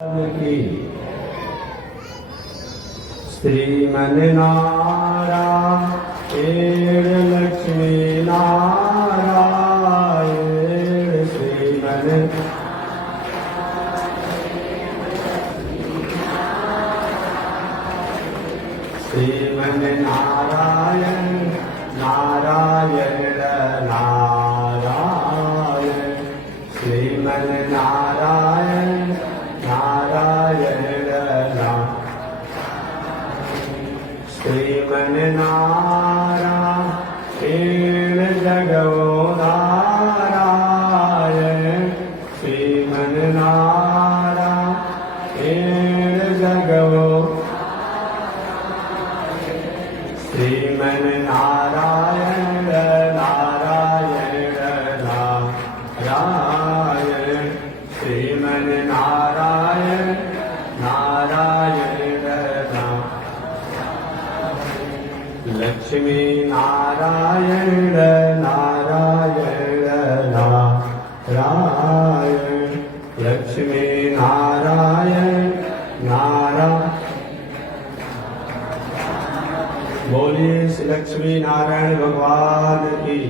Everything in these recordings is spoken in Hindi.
की श्रीमन्नारायण लक्ष्मी नारायण श्रीमन्नारायण नारायण नारायण श्रीमन्नारायण नारायण श्रीमन्नारायण जगवो नारायण श्रीमन्नारायण जगवो श्रीमन्नारायण नारायण नारायण श्रीमन्नारायण नारायण लक्ष्मी नारायण नारायण नारायण लक्ष्मी नारायण नारायण बोलिए श्री लक्ष्मी नारायण भगवान की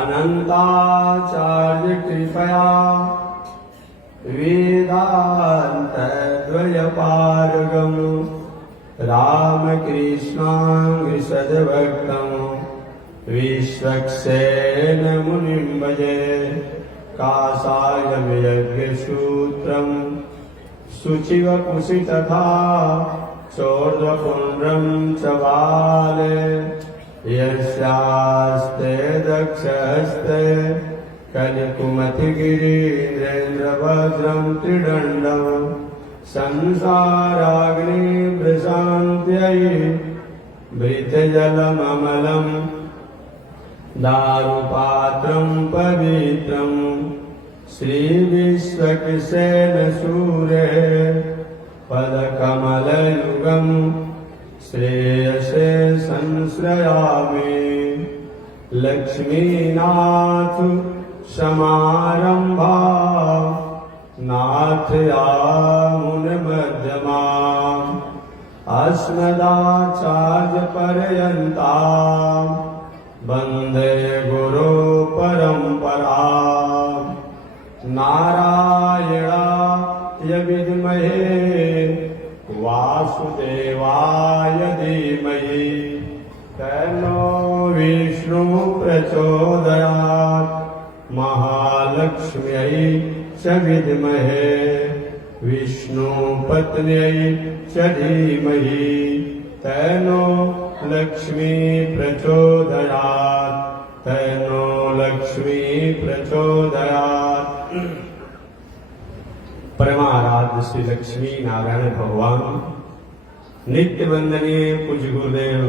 अनंताचार्य कृपया वेदांत द्वयपारगम रामकृष्णांग सद्भक्तं विश्वक्सेन मुनिं भजे कासायं यज्ञसूत्रं शुचिवपुषि तथा चोर्ध्वपुण्ड्रं च बाले यस्यास्ते दक्षहस्ते कलिकुमतिगिरीन्द्रेन्द्रभद्रं त्रिदण्डम् संसाराग्निप्रशान्त्यै भृतजलममलं दारुपात्रं पवित्रं श्रीविश्वक्सेनसूरे पदकमलयुगं श्रेयसे संश्रयामि लक्ष्मीनाथ समारम्भा नाथयामुनमध्यमाम् अस्मदाचार्यपर्यन्ताम् वन्दे गुरो परम्पराम् नारायणाय विद्महे वासुदेवाय धीमहि तन्नो विष्णु प्रचोदयात् महालक्ष्म्यै च विद्महे विष्णुपत्न्यै च धीमहि तन्नो लक्ष्मी प्रचोदयात् तन्नो लक्ष्मी प्रचोदयात्। परमाराध्य श्री लक्ष्मी नारायण भगवान नित्य वंदनीय पूज्य गुरुदेव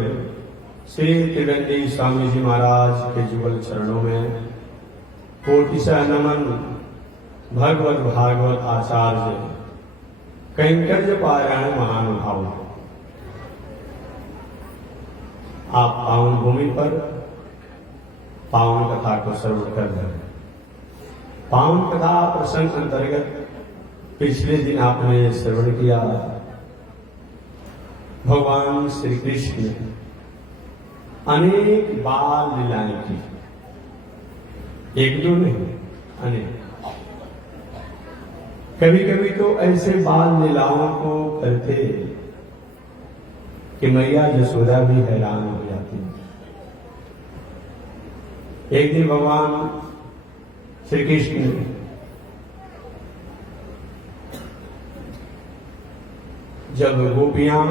श्री त्रिदंडी स्वामी जी महाराज के जुगल चरणों में कोटिशः नमन। भगवत भागवत आचार्य कैंकर्य पारायण महानुभाव, आप पावन भूमि पर पावन कथा को श्रवण कर रहे हैं। पावन कथा प्रसंग अंतर्गत पिछले दिन आपने श्रवण किया भगवान श्री कृष्ण अनेक बाल लीलाएं की, एक दो नहीं अनेक। कभी कभी तो ऐसे बाल लीलाओं को करते कि मैया यशोदा भी हैरान हो जाती। एक दिन भगवान श्री कृष्ण जब गोपियां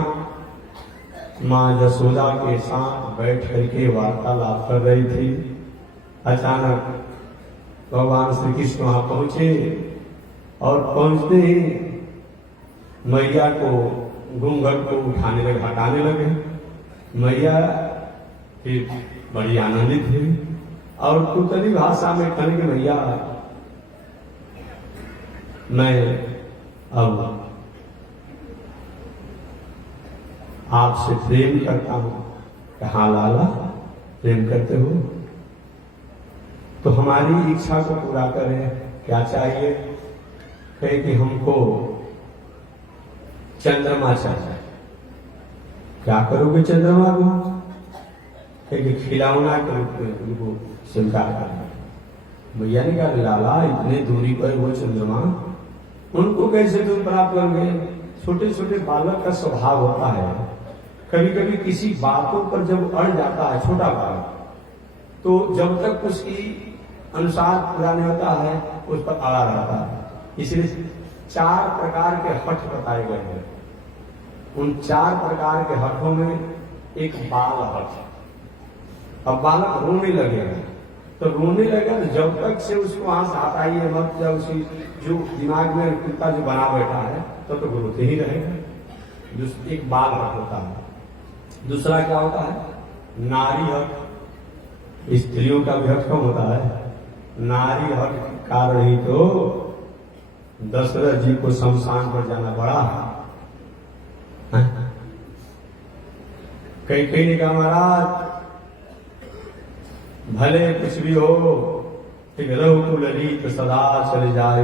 मां यशोदा के साथ बैठ करके वार्तालाप कर रही थी, अचानक भगवान श्री कृष्ण वहां पहुंचे और पहुंचते ही मैया को घूंघट को उठाने लगे, हटाने लगे। मैया फिर बड़ी आनंदित हुई और तुतली भाषा में कहने की मैया मैं अब आपसे प्रेम करता हूं। कहा लाला प्रेम करते हो तो हमारी इच्छा को पूरा करें, क्या चाहिए? कहे कि हमको चंद्रमा चाहिए। क्या करोगे चंद्रमा को? कहे कि खिलौना के रूप में उनको स्वीकार करना। भैया ने कहा लाला इतने दूरी पर वो चंद्रमा, उनको कैसे तुम प्राप्त करोगे? छोटे छोटे बालक का स्वभाव होता है, कभी कभी किसी बातों पर जब अड़ जाता है छोटा बालक, तो जब तक उसकी अनुसार पूरा नहीं होता है उस पर अड़ा रहता है। इसलिए 4 प्रकार के हठ बताए गए हैं। उन 4 प्रकार के हठों में एक बाल हठ। अब बालक रोने लगेगा, तो रोने लगेगा तो जब तक से उसको वहां से हटाइए मत, जब उसकी जो दिमाग में कुत्ता जो बना बैठा है तो रोते ही रहेगा। एक बाल हठ होता है। दूसरा क्या होता है? नारी हठ। स्त्रियों का भी हठ कम होता है। नारी हठ के कारण ही तो दशरथ जी को शमशान पर जाना पड़ा। कई ने कहा महाराज भले कुछ भी हो, रघुकुल रीत सदा चले जाए,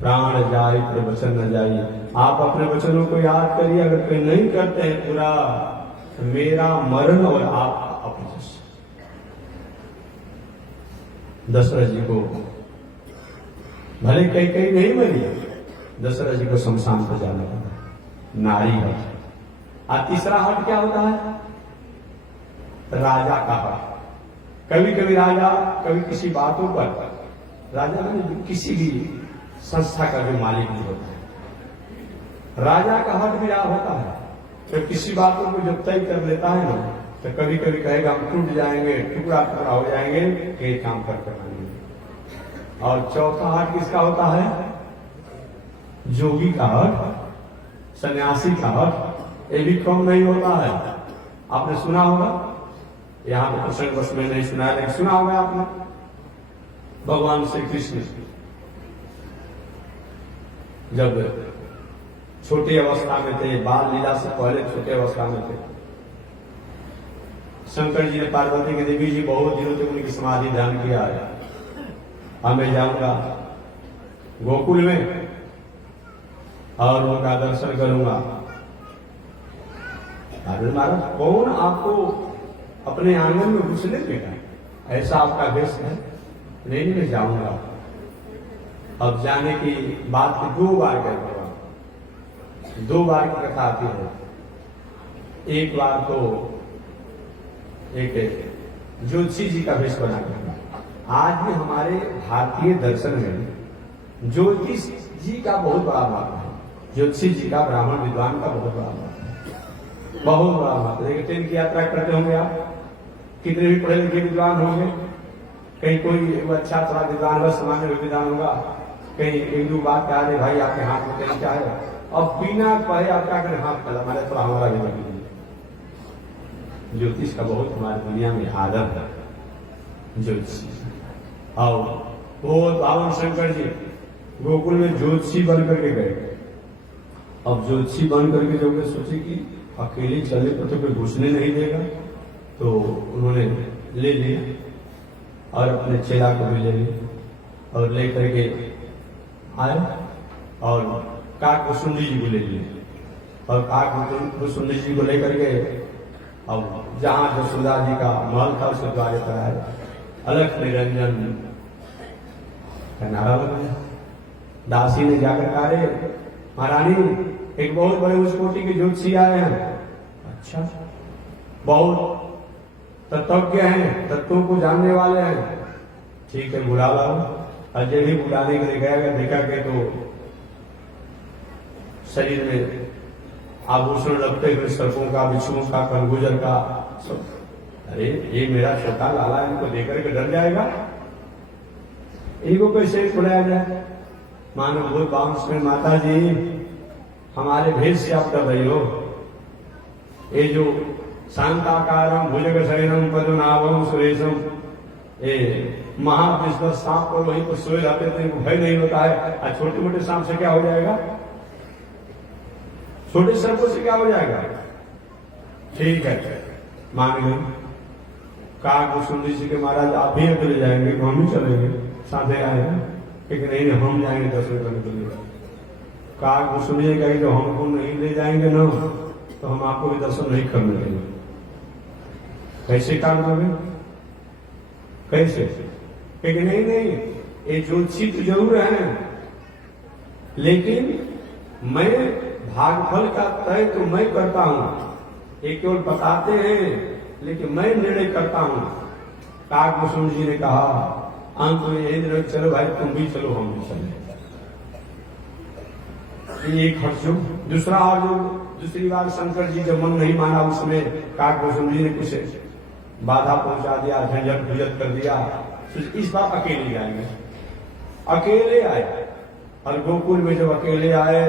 प्राण जाए पर वचन न जाए। आप अपने वचनों को याद करिए, अगर कोई नहीं करते हैं पूरा, मेरा मरण और आपका अपजस। दशरथ जी को भले कई नहीं मरी, दशरथ जी को शमशान पर जाना पड़ा। नारी हट। और तीसरा हट क्या होता है? राजा का हट। कभी कभी राजा कभी किसी बातों पर, राजा में किसी भी संस्था का जो मालिक नहीं होता है, राजा का हट भी होता है। तो किसी बातों को जब तय कर लेता है ना, तो कभी कभी कहेगा हम टूट जाएंगे, टुकड़ा टुकड़ा हो जाएंगे, एक काम करके मानेंगे। और चौथा हट किसका होता है? जोगी का हट, सन्यासी का हट। ये भी कम नहीं होता है। आपने सुना होगा, यहां तो प्रसंग बस में नहीं सुना, लेकिन सुना होगा आपने, भगवान श्री कृष्ण जब छोटी अवस्था में थे, बाल लीला से पहले छोटे अवस्था में थे, शंकर जी ने पार्वती की देवी जी बहुत दिनों तक उनकी समाधि ध्यान किया है। अब मैं जाऊंगा गोकुल में और उनका दर्शन करूंगा। महाराज कौन आपको अपने आंगन में घुसने देगा? ऐसा आपका वेश है? नहीं, मैं जाऊंगा। अब जाने की बात की 2 बार कहूंगा, 2 बार की कथा आती है। एक बार तो एक ज्योतिषी जी का वेश बना कर, आज भी हमारे भारतीय दर्शन में ज्योतिष जी का बहुत बड़ा महत्व है। ज्योतिषी जी का, ब्राह्मण विद्वान का बहुत बड़ा महत्व है, बहुत बड़ा महत्व है। ट्रेन की यात्रा करते होंगे आप, कितने भी पढ़े लिखे विद्वान होंगे, कहीं कोई अच्छा थोड़ा विद्वान बस सामान्य विद्वान होगा, कहीं 1-2 बात कहा दे भाई आपके हाथ में कहीं क्या है, अब बिना कहे आप क्या करें, हाथ पहला मैंने थोड़ा हमारा भी लगी। ज्योतिष का बहुत हमारी दुनिया में आदर है। ज्योतिषी और वो बावन शंकर जी गोकुल में ज्योतिषी बन करके गए। अब ज्योतिषी बन करके जब वे सोचे कि अकेले चलने पर तो कोई घुसने नहीं देगा, तो उन्होंने ले लिया और अपने चेला को भी ले लिया और ले करके आए और काकभूषुंडी जी को ले लिया और काकभूषुंडी जी को लेकर के अब जहां जसोदा जी का महल था उसके द्वारे पर आए। अलख निरंजन का नारा लगाया। दासी ने जाकर कहा, रे महारानी एक बहुत बड़े उस कोटि के ज्योतिषी आए हैं। अच्छा, बहुत तत्वज्ञ हैं, तत्वों को जानने वाले हैं, ठीक है बुला लाओ। अजय भी बुलाने के लिए गया, देखा गया तो शरीर में आभूषण लगते हुए सर्पों का, बिच्छुओं का, कंगूजर का सब। अरे ये मेरा छोटा लाला, इनको देकर के डर जाएगा, इनको कैसे बुलाया जाए? मानो भूत बांस में, माता जी हमारे भेद से आप डर रही हो। ये जो शांताकारम भुजग शरीरम पद्मनाभम सुरेशम, ये महाविष्णु सांप को वहीं पर सोए रहते थे, भय नहीं होता है। और छोटे मोटे सांप से क्या हो जाएगा? छोटे सर्पों से क्या हो जाएगा? ठीक है मान लो। काकभूषुंडी जी के महाराज आप भी अकेले जाएंगे, हम ही चलेंगे, साथ आए हैं, लेकिन नहीं हम जाएंगे दर्शन करने के लिए। काग को सुनिएगा कि जो हमको नहीं ले जाएंगे ना तो हम आपको भी दर्शन नहीं करने देंगे। कैसे काग दोगे? कैसे? कि नहीं नहीं, ये ज्योतिषी तो जरूर है, लेकिन मैं भागफल का तय तो मैं करता हूं, ये केवल बताते हैं लेकिन मैं निर्णय करता हूं। काकभूषण जी ने कहा अंत में यही दिन, चलो भाई तुम भी चलो हम भी चले। एक हट जो दूसरा, और जो दूसरी बार शंकर जी जब मन नहीं माना उसमें काकभूषण जी ने कुछ बाधा पहुंचा दिया, झंझट भुजट कर दिया। इस बार अकेले जाएंगे, अकेले आए। और गोकुल में जब अकेले आए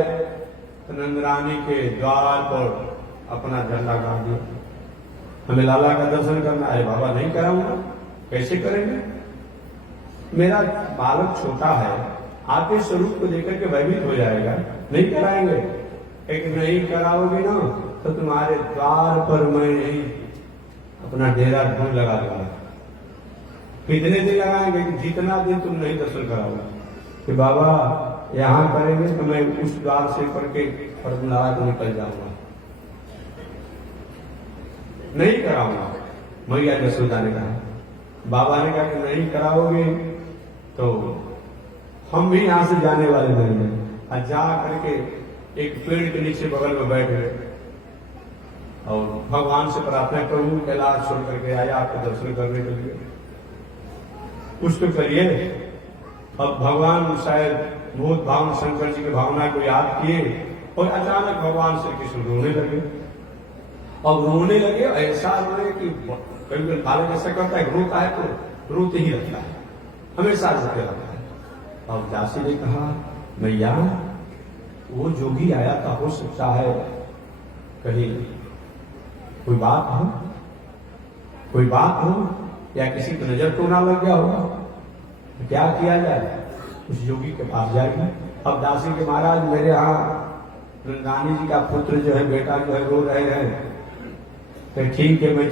तो नंदरानी के द्वार पर अपना झंडा गाड़ दिया, हमें लाला का दर्शन करना है। बाबा नहीं कराऊंगा, कैसे करेंगे? मेरा बालक छोटा है, आपके स्वरूप को देखकर के भयभीत हो जाएगा, नहीं कराएंगे। एक नहीं कराओगे ना तो तुम्हारे द्वार पर मैं यही अपना डेरा ढूंढ लगा दूंगा। कितने दिन लगाएंगे? जितना दिन तुम नहीं दर्शन कराओगे। कि बाबा यहां करेंगे तो मैं उस द्वार से करके फर्मुला को निकल जाऊंगा, नहीं कराऊंगा। मैया यशोदा ने कहा, बाबा ने कहा कि नहीं कराओगे तो हम भी यहां से जाने वाले नहीं हैं। और जा करके एक पेड़ के नीचे बगल में बैठ गए और भगवान से प्रार्थना करूं, कैलाश छोड़ करके आया आपके दर्शन करने के लिए, कुछ तो करिए। अब भगवान शायद भूत भावन शंकर जी की भावना को याद किए और अचानक भगवान श्री कृष्ण रोने लगे। अब रोने लगे, ऐसा रोने कि कभी बालक ऐसा करता है, रोता है तो रोते ही रहता है, हमेशा रोते रहता है। अब दासी ने कहा, मैया वो जोगी आया था, हो सकता है कहीं कोई बात हो, कोई बात हो या किसी को नजर तो ना लग गया होगा, तो क्या किया जाए? उस योगी के पास जाएगी। अब दासी के महाराज मेरे यहाँ नंदानी जी का पुत्र जो है, बेटा जो है, रो रहे हैं। तो ठीक है मैं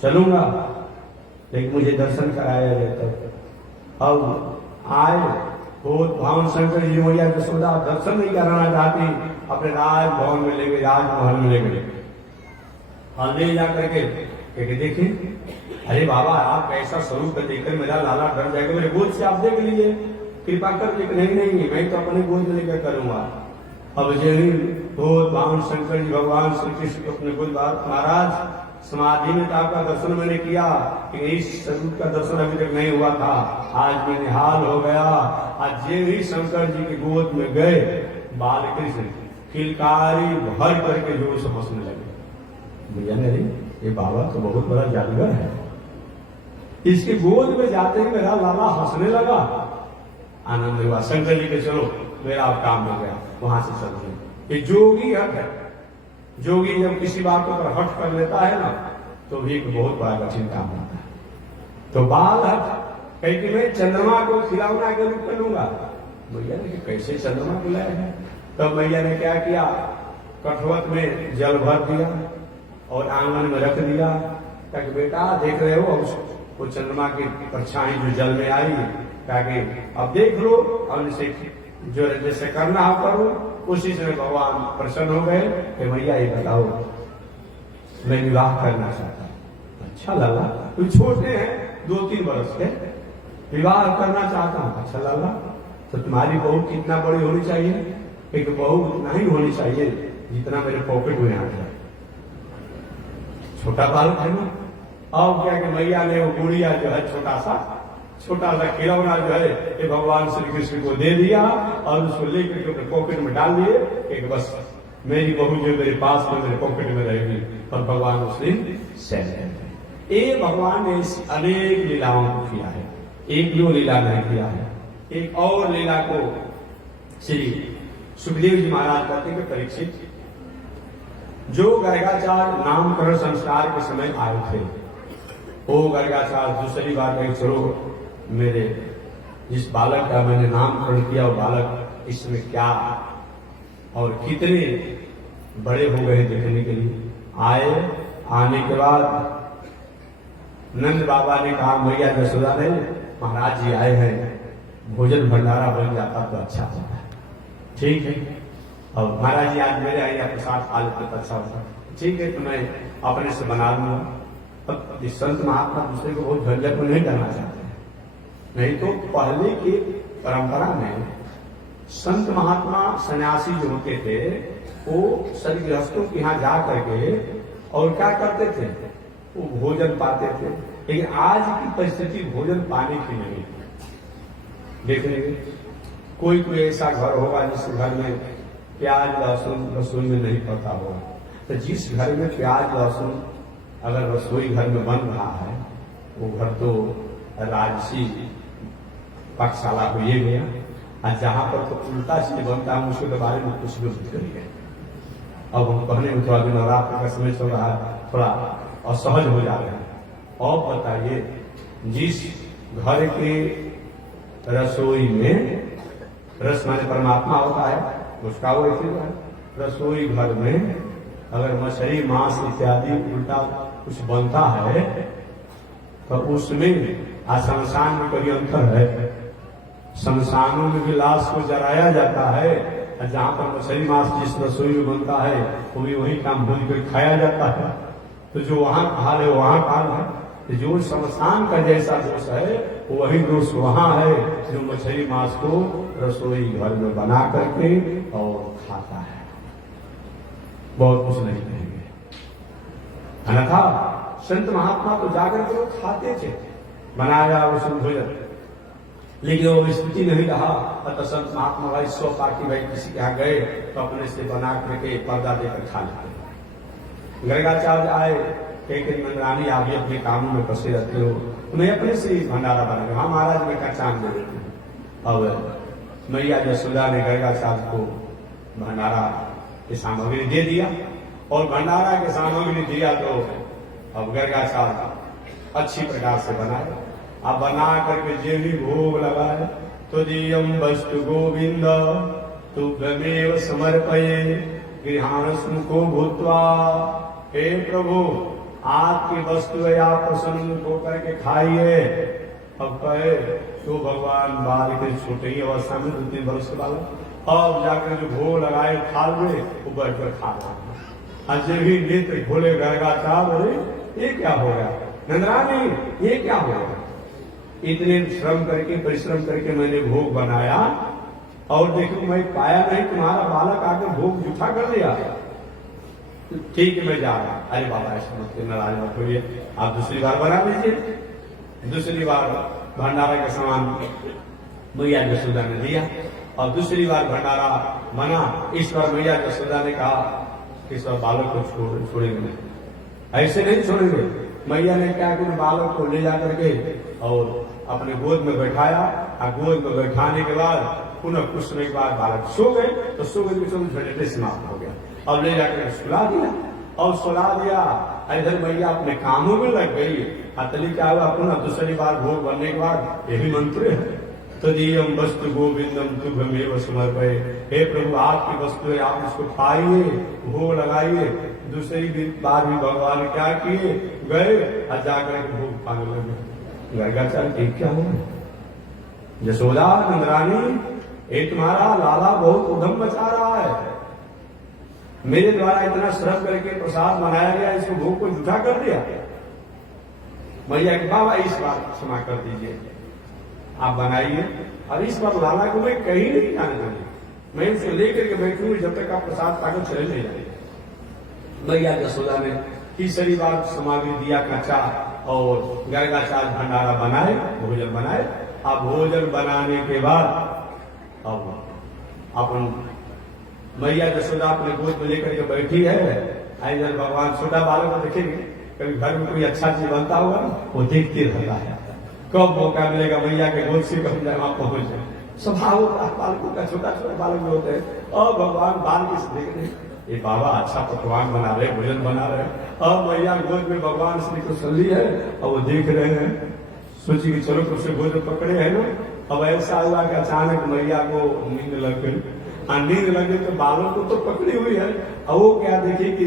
चलूंगा, लेकिन मुझे दर्शन कराया जाता। अब आए भूत भावन शंकर जी, मैया यशोदा दर्शन नहीं कराना चाहती, अपने राजभवन में ले गए, राजमहल में ले गए और ले जाकर के देखिए, अरे बाबा आप ऐसा स्वरूप देखकर मेरा लाला डर जाएगा, मेरे गोद से आप देख लीजिए, कृपा कर। नहीं मैं तो अपने गोद में लेकर करूंगा। अब जय भूत भावन शंकर जी भगवान श्री कृष्ण को अपने गोद, महाराज समाधि में आपका दर्शन मैंने किया कि इस स्वरूप का दर्शन अभी तक नहीं हुआ था, आज मैं निहाल हो गया। आज जे ही शंकर जी की गोद में गए, बाल कृष्ण किलकारी भर करके जोर से हंसने लगे। भैया ने, ये बाबा तो बहुत बड़ा जादूगर है, इसकी गोद में जाते ही मेरा लाला हंसने लगा। आनंद हुआ, शंकर जी के चलो मेरा अब काम हो गया, वहां से चलते। ये जोगी हट है, जोगी जब किसी बात पर हट कर लेता है ना तो भी एक बहुत बड़ा कठिन काम होता है। तो बाल हट कहीं कि मैं चंद्रमा को खिलौना के रूप में लूंगा। भैया ने कैसे चंद्रमा बुलाया है? तो मैया ने क्या किया, कठवत में जल भर दिया और आंगन में रख दिया, ताकि बेटा देख रहे हो वो चंद्रमा की परछाई जो जल में आई, ताकि अब देख लो और इसे जो जैसे करना हो करो। उसी समय भगवान प्रसन्न हो गए कि मैया ये बताओ मैं विवाह करना चाहता हूं। अच्छा लाला तुम छोटे हैं 2-3 वर्ष के, विवाह करना चाहता हूं। अच्छा लाला तो तुम्हारी बहू कितना बड़ी होनी चाहिए? एक बहू उतना ही होनी चाहिए जितना मेरे पॉकेट में आ जाए। छोटा बालक है ना। अब क्या कि मैया ने वो गुड़िया जो है छोटा सा खिलौना जो है ये भगवान श्री कृष्ण को दे दिया और उसको लेकर के अपने पॉकेट में डाल दिए कि बस मेरी बहू जो मेरे पास में मेरे पॉकेट में रहेगी। और भगवान उसने सहज ये भगवान ने अनेक लीलाओं को किया है, एक दो लीला नहीं किया है। एक और लीला को श्री सुखदेव जी महाराज कहते हैं, परीक्षित जो गर्गाचार्य नामकरण संस्कार के समय आए थे, वो गर्गाचार्य दूसरी बार कहे चलो मेरे जिस बालक का मैंने नामकरण किया वो बालक इसमें क्या और कितने बड़े हो गए देखने के लिए आए। आने के बाद नंद बाबा ने कहा, मैया यशोदा ने, महाराज जी आए हैं, भोजन भंडारा बन जाता तो अच्छा होता है। ठीक है, और महाराज जी आज मेरे आइए प्रसाद खा लेते तो अच्छा होता। ठीक है, तो मैं अपने से बना लूंगा। अब संत महात्मा दूसरे को बहुत झंझट में नहीं करना चाहते हैं। नहीं तो पहले की परंपरा में संत महात्मा सन्यासी जो होते थे वो सभी गृहस्थों के यहाँ जा करके और क्या करते थे, वो भोजन पाते थे। लेकिन आज की परिस्थिति भोजन पाने की नहीं है। देख लेंगे कोई कोई ऐसा घर होगा जिस घर में प्याज लहसुन रसोई में नहीं पड़ता होगा, तो जिस घर में प्याज लहसुन अगर रसोई घर में बन रहा है वो घर तो राजसी पाकशाला हो ही गया। और जहां पर तो उल्टा चीज बनता है उसके बारे में कुछ भी मत करिए। अब हम कहने में थोड़ा दिन नवरात्र का समय चल रहा है, थोड़ा असहज हो जा रहे हैं। और बताइए, जिस घर के रसोई में रस माने परमात्मा होता है उसका वो ऐसे है, रसोई घर में अगर मछली मांस इत्यादि उल्टा कुछ बनता है तो उसमें शमशान में कोई अंतर है। शमशानों में भी लाश को जलाया जाता है, जहां पर मछली मांस जिस रसोई में बनता है वो भी वही काम भूल कर खाया जाता है। तो जो वहां हाल है वहां काल है, तो जो शमशान का जैसा दोष है वही दोष वहां है जो मछली मांस को रसोई घर में बना करके और खाता है। बहुत कुछ नहीं कहेंगे। अन्यथा संत महात्मा तो जाकर के लोग खाते थे, बनाया उसमें भोजन, लेकिन वो स्थिति नहीं रहा। अतः संत महात्मा भाई सौ पार्टी भाई किसी के यहाँ गए तो अपने से बना करके पर्दा देकर खा लेते। गर्गाचार्य आए, कहे मंदरानी आप भी अपने कामों में फंसे रहते हो, तुम्हें अपने से ही भंडारा बना। हाँ महाराज मैं का चांद दे देते हैं। अब मैया यशोदा ने गर्गाचार्य को भंडारा की सामग्री दे दिया, और भंडारा की सामग्री दिया तो अब गर्गाचार्य अच्छी प्रकार से बनाए। अब बना करके जे भी भोग लगाए तो दियम वस्तु गोविंद तुभ्यमेव समर्पये गृहाणस्मुखो भूत्वा। हे प्रभु आपकी वस्तु है, आप प्रसन्न होकर के खाइए। अब कहे तो भगवान बाल के छोटे ही अवस्था में 2-3 वर्ष के बालक, अब जाकर जो भोग लगाए थाल में वो बैठकर खा रहा है। अजय भी नेत्र खोले गर्गाचार्य, अरे ये क्या हो गया नंदरानी, ये क्या हो गया? इतने श्रम करके परिश्रम करके मैंने भोग बनाया और देखो मैं पाया नहीं, तुम्हारा बालक आकर भोग जूठा कर दिया। ठीक है मैं जा रहा। अरे बाबा ऐसा मत नाराज मत होइए, आप दूसरी बार बना लीजिए। दूसरी बार भंडारा का सामान मैया यशोदा ने दिया और दूसरी बार भंडारा बना। इस बार मैया यशोदा ने कहा कि इस बार बालक को छोड़ेंगे नहीं, ऐसे नहीं छोड़ेंगे। मैया ने क्या कि बालक को ले जाकर के और अपने गोद में बैठाया, और गोद में बैठाने के बाद पुनः कुछ समय के बाद बालक सो गए, तो सो गए झटके समाप्त हो गया। अब ले जाकर सुला दिया और सुला दिया। इधर मैया अपने कामों में लग गई। अतली क्या हुआ, पुनः दूसरी बार भोग बनने के बाद यही मंत्र है, तदीयम वस्तु गोविंदम तुभ्यमेव समर्पये। हे प्रभु आपकी वस्तु है, आप इसको खाइए, भोग लगाइए। दूसरी बार भी भगवान क्या किए, गए और जाकर भोग पाने लगे। गर्गाचार्य ठीक क्या हो, यशोदा नंदरानी ये तुम्हारा लाला बहुत उधम मचा रहा है। मेरे द्वारा इतना श्रम करके प्रसाद बनाया गया, इसको भोग को जूठा कर दिया। मैया के बाबा इस बार क्षमा कर दीजिए, आप बनाइए। और इस बार लाला को मैं कहीं नहीं जाने दूंगी, मैं इसे लेकर के बैठूंगी जब तक आप प्रसाद पाकर चले नहीं जाए। मैया यशोदा ने तीसरी बार सामग्री दिया कच्चा और गर्गाचार्य भंडारा बनाए, भोजन बनाए। अब भोजन बनाने के बाद अब अपन मैया यशोदा अपने गोद में लेकर के बैठी है। इधर भगवान छोटा बालक को देखेंगे, कभी घर में कोई अच्छा चीज बनता होगा वो देखते रहता है, कब मौका मिलेगा मैया के गोद से कब जाए वहां पहुंच जाए। स्वभाव बालकों का, छोटा छोटा बालक जो होते हैं और भगवान बाल के देख रहे, ये बाबा अच्छा पकवान बना रहे, भोजन बना रहे, और मैया गोद में भगवान श्री कृष्ण ली है और वो देख रहे हैं। सोची कि चलो कुछ भोजन पकड़े है ना। अब ऐसा हुआ कि अचानक मैया को नींद लग गई। नींद लगे तो बालों को तो पकड़ी हुई है, और वो क्या देखी कि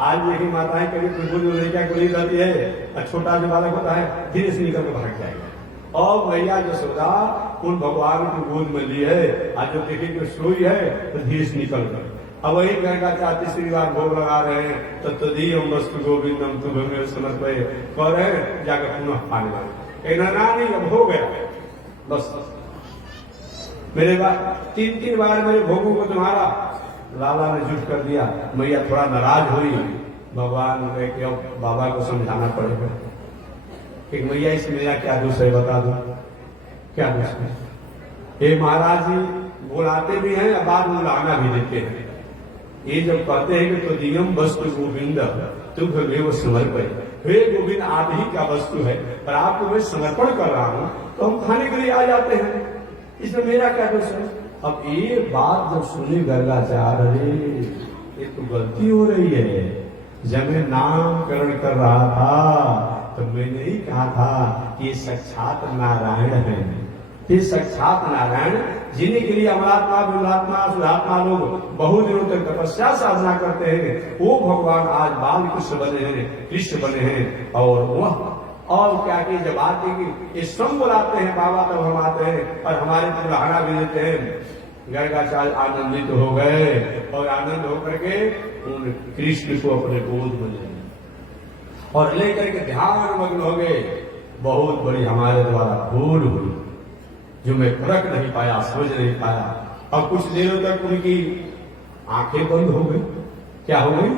आज यही माताएं करीब प्रभु जो लड़किया को ली जाती है, छोटा जो बालक होता है धीरे से निकल के भाग जाएगा। और मैया यशोदा उन भगवान को गोद में ली है, आज जो देखे कि सोई है तो धीरे से निकल गए। अब वही गर्गाचार्य तीसरी बार भोग लगा रहे हैं, तो तदीयम वस्तु गोविंदम तुम्हें समर्पय कह रहे हैं, जाकर पुनः पाने लगे। नहीं, अब हो गया बस, मेरे बाद 3 बार मेरे भोगों को तुम्हारा लाला ने जुट कर दिया। मैया थोड़ा नाराज हुई, भगवान ने कि अब बाबा को समझाना पड़ेगा कि मैया इस मेरा क्या दोष है, बता दो क्या दोष है। ये महाराज जी बुलाते भी हैं और बाद में लाना भी देते हैं। ये जब कहते हैं कि तो दियम वस्तु गोविंद तुम्हें वो समर्पण, हे गोविंद आप ही का वस्तु है पर आपको मैं समर्पण कर रहा हूं, तो हम खाने के लिए आ जाते हैं, इसमें मेरा क्या दोष है। अब ये बात जब सुनी गर्गाचार्य, अरे ये तो गलती हो रही है, जब मैं नामकरण कर रहा था तो मैंने ही कहा था कि ये साक्षात नारायण है, ये साक्षात नारायण जिन्हें के लिए अमरात्मा विमलात्मा सुधात्मा लोग बहुत दिनों तक तपस्या साधना करते हैं, वो भगवान आज बाल कृष्ण बने हैं, कृष्ण बने हैं। और वह और क्या कि जब आते कि ये स्वयं बुलाते हैं बाबा, तब हम आते हैं और हमारे को बुलाना भी देते हैं। गर्गाचार्य आनंदित हो गए और आनंद होकर के उन कृष्ण को अपने गोद में ले और लेकर के ध्यान मग्न हो गए। बहुत बड़ी हमारे द्वारा भूल हुई जो मैं परख नहीं पाया, समझ नहीं पाया। और कुछ देरों तक उनकी आंखें बंद हो गई। क्या हो गई?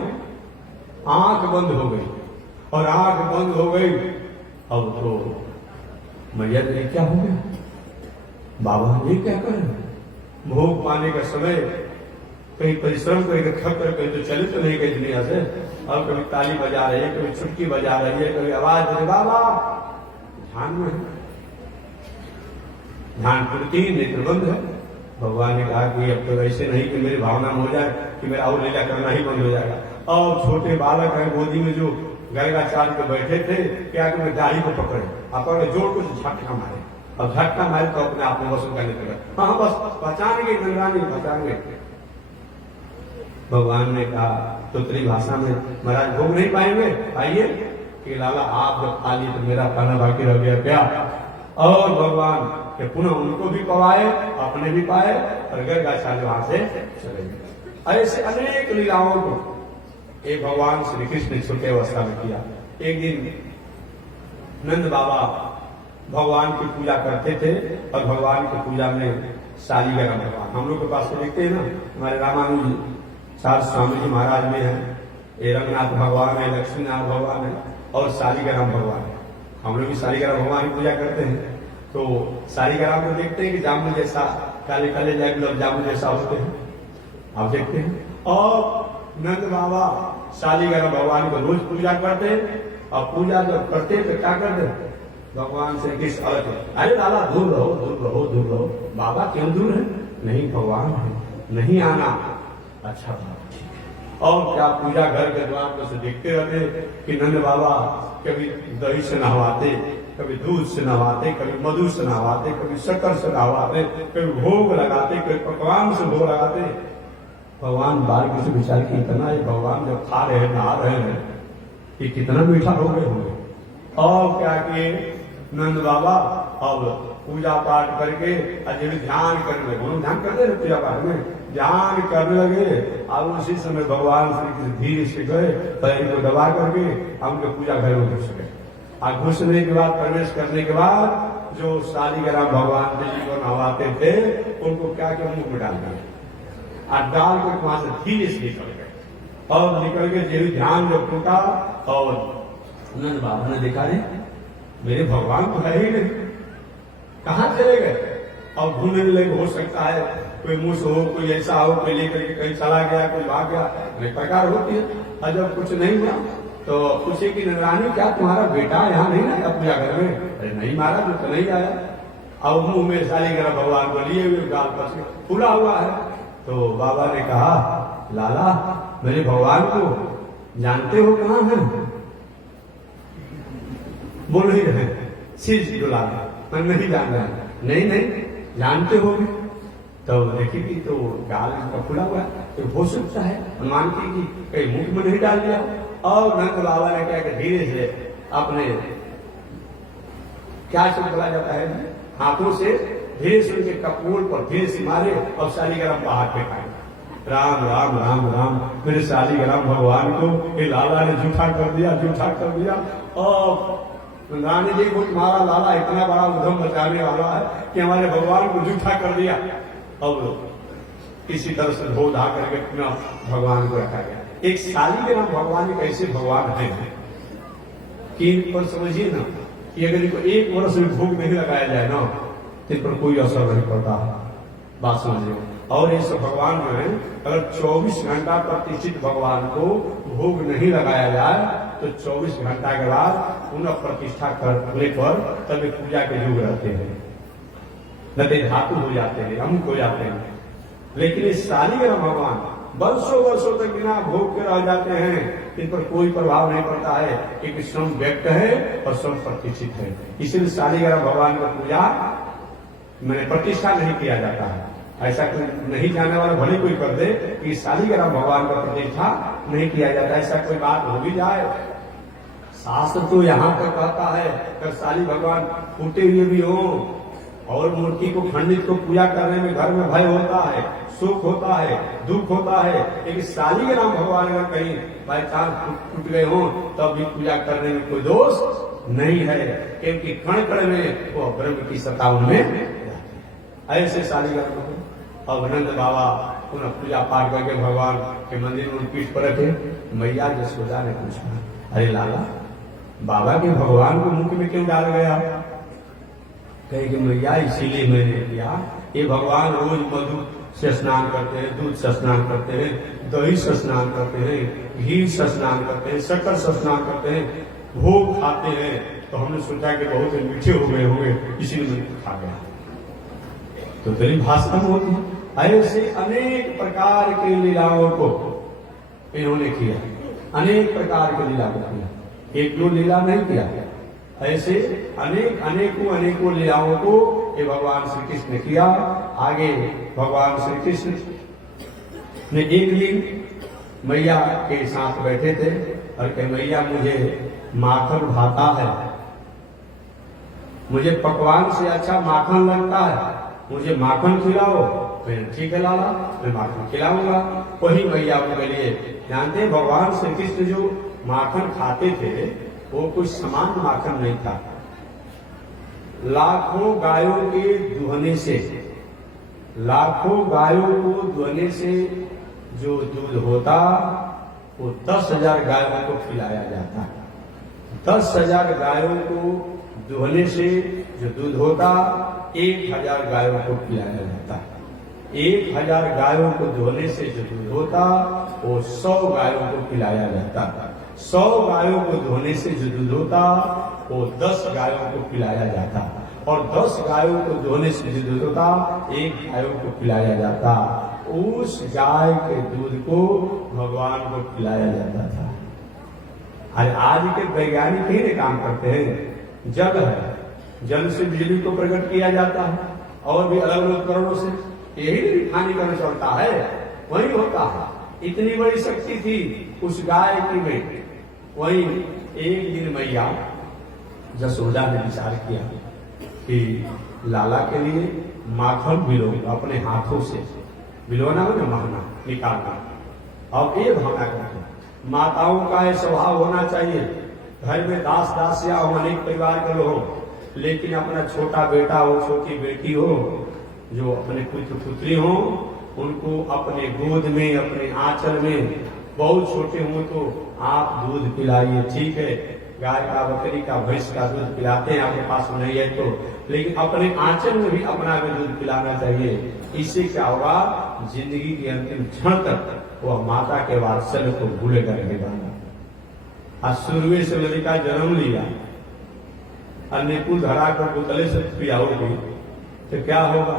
आंख बंद हो गई। और आंख बंद हो गई, अब तो मैया ये क्या हो गया, बाबा ये क्या करें। भोग पाने का समय कहीं परिश्रम करके थक कर कहीं तो चले तो नहीं गई दुनिया से, और कभी ताली बजा रही है, कभी छुटकी बजा रही है, कभी आवाज दे बाबा, ध्यान में ध्यान पूर्ति नेत्रबंध है। भगवान ने कहा कि अब तो ऐसे नहीं कि मेरी भावना में हो जाए कि मेरा और लीला करना ही बंद हो जाएगा। और छोटे बालक है गोदी में जो गर्गाचार्य के बैठे थे, क्या कि मैं दाढ़ी को पकड़े, पकड़े जोड़ को झटका मारे, और झटका मारे तो अपने आप में वसूल करने लगा। हाँ बस पहचानेंगे गंगानी पहचानेंगे। भगवान ने कहा तोतरी भाषा में, महाराज भोग नहीं पाएंगे, आइए कि लाला आप जब खा लिए तो मेरा खाना बाकी रह गया क्या। और भगवान के पुनः उनको भी पवाए, अपने भी पाए, और गर्गाचार्य वहां से चले गए। ऐसे अनेक लीलाओं को एक भगवान श्री कृष्ण ने छोटे अवस्था में किया। एक दिन नंद बाबा भगवान की पूजा करते थे, और भगवान की पूजा में शालीग्राम भगवान, हम लोग के पास तो देखते हैं ना, हमारे रामानुज चार स्वामी जी महाराज में है, ये रंगनाथ भगवान है, लक्ष्मीनाथ भगवान है, और शालीग्राम भगवान है। हम लोग भी शालीग्राम भगवान की पूजा करते हैं। तो शालीग्राम को देखते हैं कि जामुन जैसा काले काले गुलाब जामुन जैसा होते हैं, आप देखते हैं। और नंद बाबा शालीग्राम भगवान को रोज पूजा करते हैं, और पूजा जब करते तो क्या करते, भगवान से किस अलग, अरे लाला दूर रहो दूर रहो दूर रहो। बाबा क्यों दूर है? नहीं भगवान है, नहीं आना। अच्छा बात, और क्या पूजा घर के द्वार पर से देखते रहते कि नंद बाबा कभी दही से नहवाते, कभी दूध से नहवाते, कभी मधु से नहवाते, कभी शक्कर से नहवाते, कभी भोग लगाते, कभी पकवान से भोग लगाते। भगवान बाल किसी विचार की इतना ये भगवान जब खा रहे हैं नहा रहे हैं कि कितना मीठा हो गए होंगे। और क्या किए नंद बाबा, अब पूजा पाठ करके अजय ध्यान करने लगे। हम ध्यान करते हैं पूजा पाठ में, ध्यान करने लगे। अब उसी समय भगवान श्री कृष्ण धीरे से गए, पैर को दबा करके हमके पूजा घर में घुस गए। और घुसने के बाद, प्रवेश करने के बाद, जो शालीग्राम भगवान जी को नहवाते थे उनको क्या क्या मुंह में डाल दिया, और डाल कर वहां से धीरे से निकल गए। और निकल के जो ध्यान जब टूटा, और नंद बाबा ने देखा रे मेरे भगवान तो है ही नहीं, कहाँ चले गए। और ढूंढने लगे, हो सकता है कोई मुंह हो, कोई ऐसा हो, कोई लेकर के कहीं चला गया, कोई भाग गया, अनेक प्रकार होती है। और जब कुछ नहीं हुआ तो पूछे कि रानी क्या तुम्हारा बेटा यहाँ नहीं आया पूजा घर में? अरे नहीं महाराज वो तो नहीं आया। और मुंह में शालीग्राम भगवान को लिए हुए गाल पर से फूला हुआ है। तो बाबा ने कहा लाला मेरे भगवान को जानते हो कहाँ है? बोल ही रहे, सिर डुला, मैं नहीं जान रहा। नहीं नहीं जानते हो। तो देखेगी तो गाल का फूला हुआ है, तो हो सकता है अनुमान की कि कहीं मुख में नहीं डाल दिया। और नंद बाबा ने क्या कि धीरे से अपने क्या से बोला जाता है, हाथों से भेष उनके कपूर पर भेष मारे और शालीग्राम पहाड़ पे खाए। राम राम राम राम, मेरे शालीग्राम भगवान को ये लाला ने झूठा कर दिया, झूठा कर दिया। और रानी जी को तुम्हारा लाला इतना बड़ा उधम मचाने वाला है कि हमारे भगवान को झूठा कर दिया। अब किसी तरह से धो धा करके अपना भगवान को रखा गया। एक शालीग्राम भगवान कैसे भगवान है कि इन पर समझिए ना कि अगर इनको एक वर्ष में भोग नहीं लगाया जाए ना तो इन पर कोई असर नहीं पड़ता। बात समझिए। और ये सब भगवान जो है अगर 24 घंटा प्रतिष्ठित भगवान को भोग नहीं लगाया जाए तो 24 घंटा के बाद पुनः प्रतिष्ठा करने पर तभी पूजा के योग रहते हैं, न तो धातु हो जाते हैं, अमुक हो जाते हैं। लेकिन इस शालीग्राम भगवान वर्षों वर्षों तक बिना भोग के रह जाते हैं, इन पर कोई प्रभाव नहीं पड़ता है क्योंकि स्वयं व्यक्त है और स्वयं प्रतिष्ठित है। इसलिए शालीग्राम भगवान का पूजा मैंने प्रतिष्ठा नहीं किया जाता है। ऐसा कोई नहीं जानने वाला भले कोई कर दे कि शालीग्राम भगवान का प्रतिष्ठा नहीं किया जाता, ऐसा कोई बात हो भी जाए। शास्त्र तो यहाँ तक कहता है अगर शाली भगवान फूटे हुए भी हो और मूर्ति को खंडित को पूजा करने में घर में भय होता है, सुख होता है, दुख होता है, लेकिन शालीग्राम भगवान अगर कहीं बाई चांस टूट गए हो तब भी पूजा करने में कोई दोष नहीं है क्योंकि कण कण में वो ब्रह्म की सत्ता उनमें ऐसे शालीग्राम। अब नंद बाबा पुनः पूजा पाठ करके भगवान के मंदिर में पीठ पर रखे। मैया यशोदा ने पूछा, अरे लाला बाबा के भगवान को मुख में क्यों डाल गया? कहे कि मैया इसीलिए मैंने किया, ये भगवान रोज मधु से स्नान करते हैं, दूध से स्नान करते हैं, दही से स्नान करते हैं, घी से स्नान करते हैं, शक्कर से स्नान करते हैं, भोग खाते हैं। तो हमने सोचा कि बहुत मीठे हो गए होंगे इसीलिए मैंने खा गया। तो तेरी भाषा होती है। ऐसे अनेक प्रकार के लीलाओं को इन्होंने किया, अनेक प्रकार की लीला को किया, एक दो लीला नहीं किया। ऐसे अनेकों लीलाओं को ये भगवान श्री कृष्ण ने किया। आगे भगवान श्री कृष्ण ने एक दिन मैया के साथ बैठे थे और कहे मैया मुझे माखन भाता है, मुझे पकवान से अच्छा माखन लगता है, मुझे माखन खिलाओ। मैंने ठीक है लाला मैं माखन खिलाऊंगा। वही मैया उनके लिए जानते हैं भगवान श्री कृष्ण जो माखन खाते थे वो कुछ समान माखन नहीं था। लाखों गायों के दुहने से, लाखों गायों को दुहने से जो दूध होता वो 10,000 गायों को खिलाया जाता। 10,000 गायों को दुहने से जो दूध होता 1,000 गायों को खिलाया जाता। 1,000 गायों को धोने से जो दूध होता वो 100 गायों को खिलाया जाता। 100 गायों को धोने से जो दूध होता वो 10 गायों को खिलाया जाता और 10 गायों को धोने से जो दूध होता 1 गायों को खिलाया जाता। उस गाय के दूध को भगवान को खिलाया जाता था। आज के वैज्ञानिक ही काम करते हैं। जल है, जल से बिजली को प्रकट किया जाता है और भी अलग अलग उपकरणों से यही रिफाइनीकरण चलता है, वही होता है। इतनी बड़ी शक्ति थी उस गाय की में। वही एक दिन मैया यशोदा ने विचार किया कि लाला के लिए माखन भिलो, अपने हाथों से भिलोना हो ना, मारना निकालना। अब ये भावना करते माताओं का ये स्वभाव होना चाहिए। घर में दास दासिया हो, अनेक परिवार के लोग हो, लेकिन अपना छोटा बेटा हो, छोटी बेटी हो, जो अपने पुत्र पुत्री हो, उनको अपने गोद में, अपने आंचल में, बहुत छोटे हो तो आप दूध पिलाइए, ठीक है। गाय का, बकरी का, भैंस का दूध पिलाते हैं, आपके पास नहीं है तो, लेकिन अपने आंचल में भी अपना भी दूध पिलाना चाहिए। इससे क्या होगा, जिंदगी के अंतिम क्षण तक वह माता के वात्सल्य को भूलेगा रहेगा। आज शुरू से लड़का जन्म लिया और निकुल धरा कर बोतले से पियाओगी तो क्या होगा?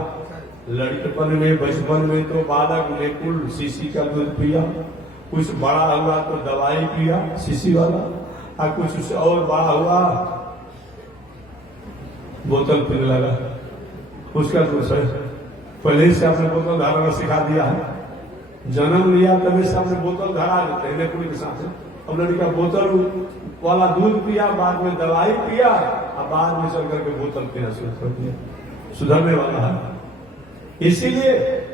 लड़कपन में, बचपन में तो बालक निकुल शीशी का दूध पिया, कुछ बड़ा हुआ तो दवाई पिया शीशी वाला, और कुछ उससे और बड़ा हुआ बोतल पीने लगा। उसका दोष है, पहले से आपने बोतल धारना सिखा दिया है। जन्म लिया तभी से आपने बोतल धरा देते हैं निकुल के साथ। अब लड़का बोतल वाला दूध पिया, बाद में दवाई पिया और बाद में चल करके बोतल पीना शुरू कर दिया। सुधरने वाला है। इसीलिए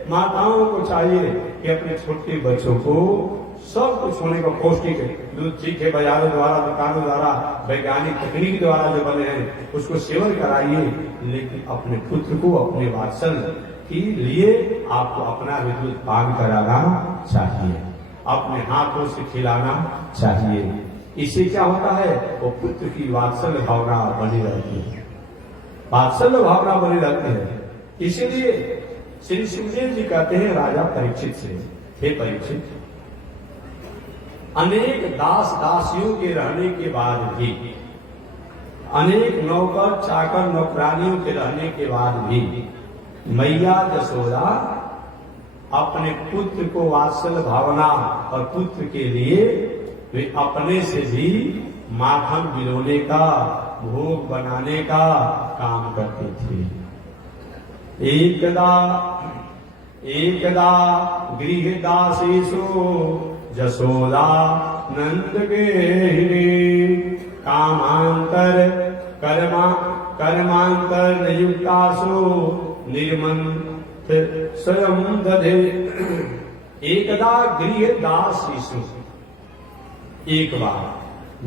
माताओं को चाहिए कि अपने छोटे बच्चों को सब कुछ होने का पौष्टिक दूध चीखे बाजारों द्वारा, दुकानों द्वारा, वैज्ञानिक तकनीक द्वारा जो बने हैं उसको सेवन कराइए, लेकिन अपने पुत्र को अपने वात्सल्य के लिए आपको अपना भी दूध पान कराना चाहिए, अपने हाथों से खिलाना चाहिए। इससे क्या होता है, वो पुत्र की वात्सल्य भावना बनी रहती है, वात्सल्य भावना बनी रहती है। इसीलिए श्री सुखदेव जी कहते हैं राजा परीक्षित से, हे परीक्षित, अनेक दास दासियों के रहने के बाद भी, अनेक नौकर चाकर नौकरानियों के रहने के बाद भी मैया यशोदा अपने पुत्र को वात्सल्य भावना और पुत्र के लिए वे अपने से भी माखन भिगोने का, भोग बनाने का काम करते थे। एकदा गृहदासेषु यशोदा नंद गेहिनी कामांतर कर्मांतर नियुक्तासु निर्मंथ स्वयं दधे। एकदा गृहदासेषु, एक बार,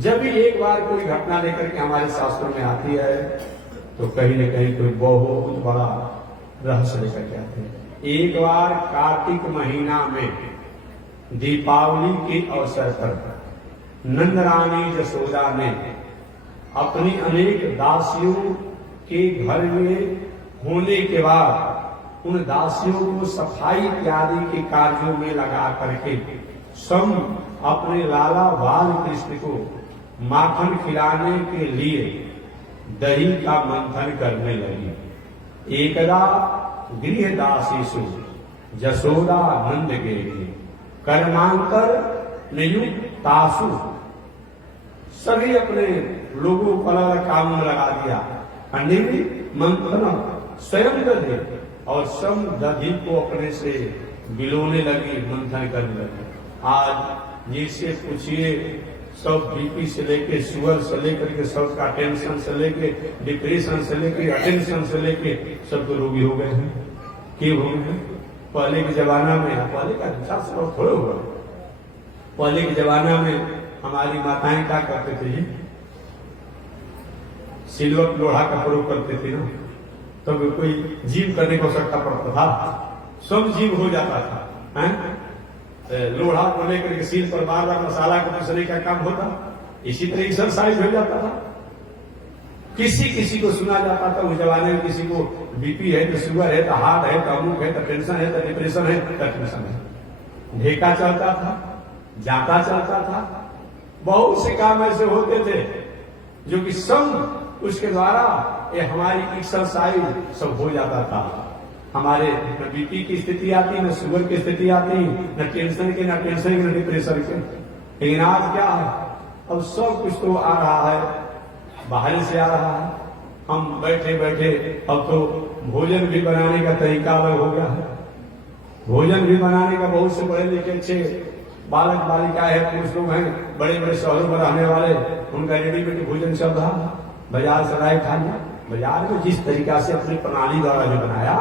जब भी एक बार कोई घटना लेकर के हमारे शास्त्रों में आती है तो कहीं न कहीं कोई बहुत बड़ा रहस्य लेकर के आते हैं। एक बार कार्तिक महीना में दीपावली के अवसर पर नंद रानी यशोदा ने अपनी अनेक दासियों के घर में होने के बाद उन दासियों को सफाई इत्यादि के कार्यों में लगा करके स्वयं अपने लाला बाल कृष्ण को माखन खिलाने के लिए दही का मंथन करने लगी। एकदा गृहदासीषु यशोदा नंद गेहिनी कर्मांतर नियुक्तासु, सभी अपने लोगों को अलग काम में लगा दिया। मंथन स्वयं दधे, और स्वयं दधी को अपने से बिलोने लगी, मंथन करने लगी। आज जिससे पूछिए सब बीपी से लेके शुगर से लेकर के सब का टेंशन से लेके डिप्रेशन से लेके अटेंशन से लेके सब तो रोगी हो गए हैं। क्यों हो गए हैं? पहले के जमाना में, पहले का 50 साल थोड़े हुआ, पहले के जमाना में हमारी माताएं क्या करते थे, सिल्वर लोहा का प्रयोग करते थे ना, तब तो कोई जीव करने को आवश्यकता पड़ता था, सब जीव हो जाता था। हैं? लोहा को लेकर के सील पर बार बार मसाला को पीसने का काम होता, इसी तरह एक्सरसाइज हो जाता था। किसी किसी को सुना जाता था उस जमाने में, किसी को बीपी है तो शुगर है तो हार्ट है तो अमुक है तो टेंशन है तो डिप्रेशन है तो टेंशन है। ढेका चलता था, जाता चलता था, बहुत से काम ऐसे होते थे जो कि सब उसके द्वारा ये हमारी एक्सरसाइज सब हो जाता था। हमारे न बीपी की स्थिति आती, न शुगर की स्थिति आती, न टेंशन के, न टेंशन के, न डिप्रेशन के। लेकिन आज क्या है, अब सब कुछ तो आ रहा है, बाहर से आ रहा है। हम बैठे बैठे अब तो भोजन भी बनाने का तरीका अलग हो गया है। भोजन भी बनाने का, बहुत से पढ़े लिखे अच्छे बालक बालिका है, पुरुष लोग हैं, बड़े बड़े शहरों में रहने वाले, उनका रेडीमेड भोजन चल रहा, बाजार से लाए खा लिया। बाजार में जिस तरीका से अपनी प्रणाली द्वारा जो बनाया,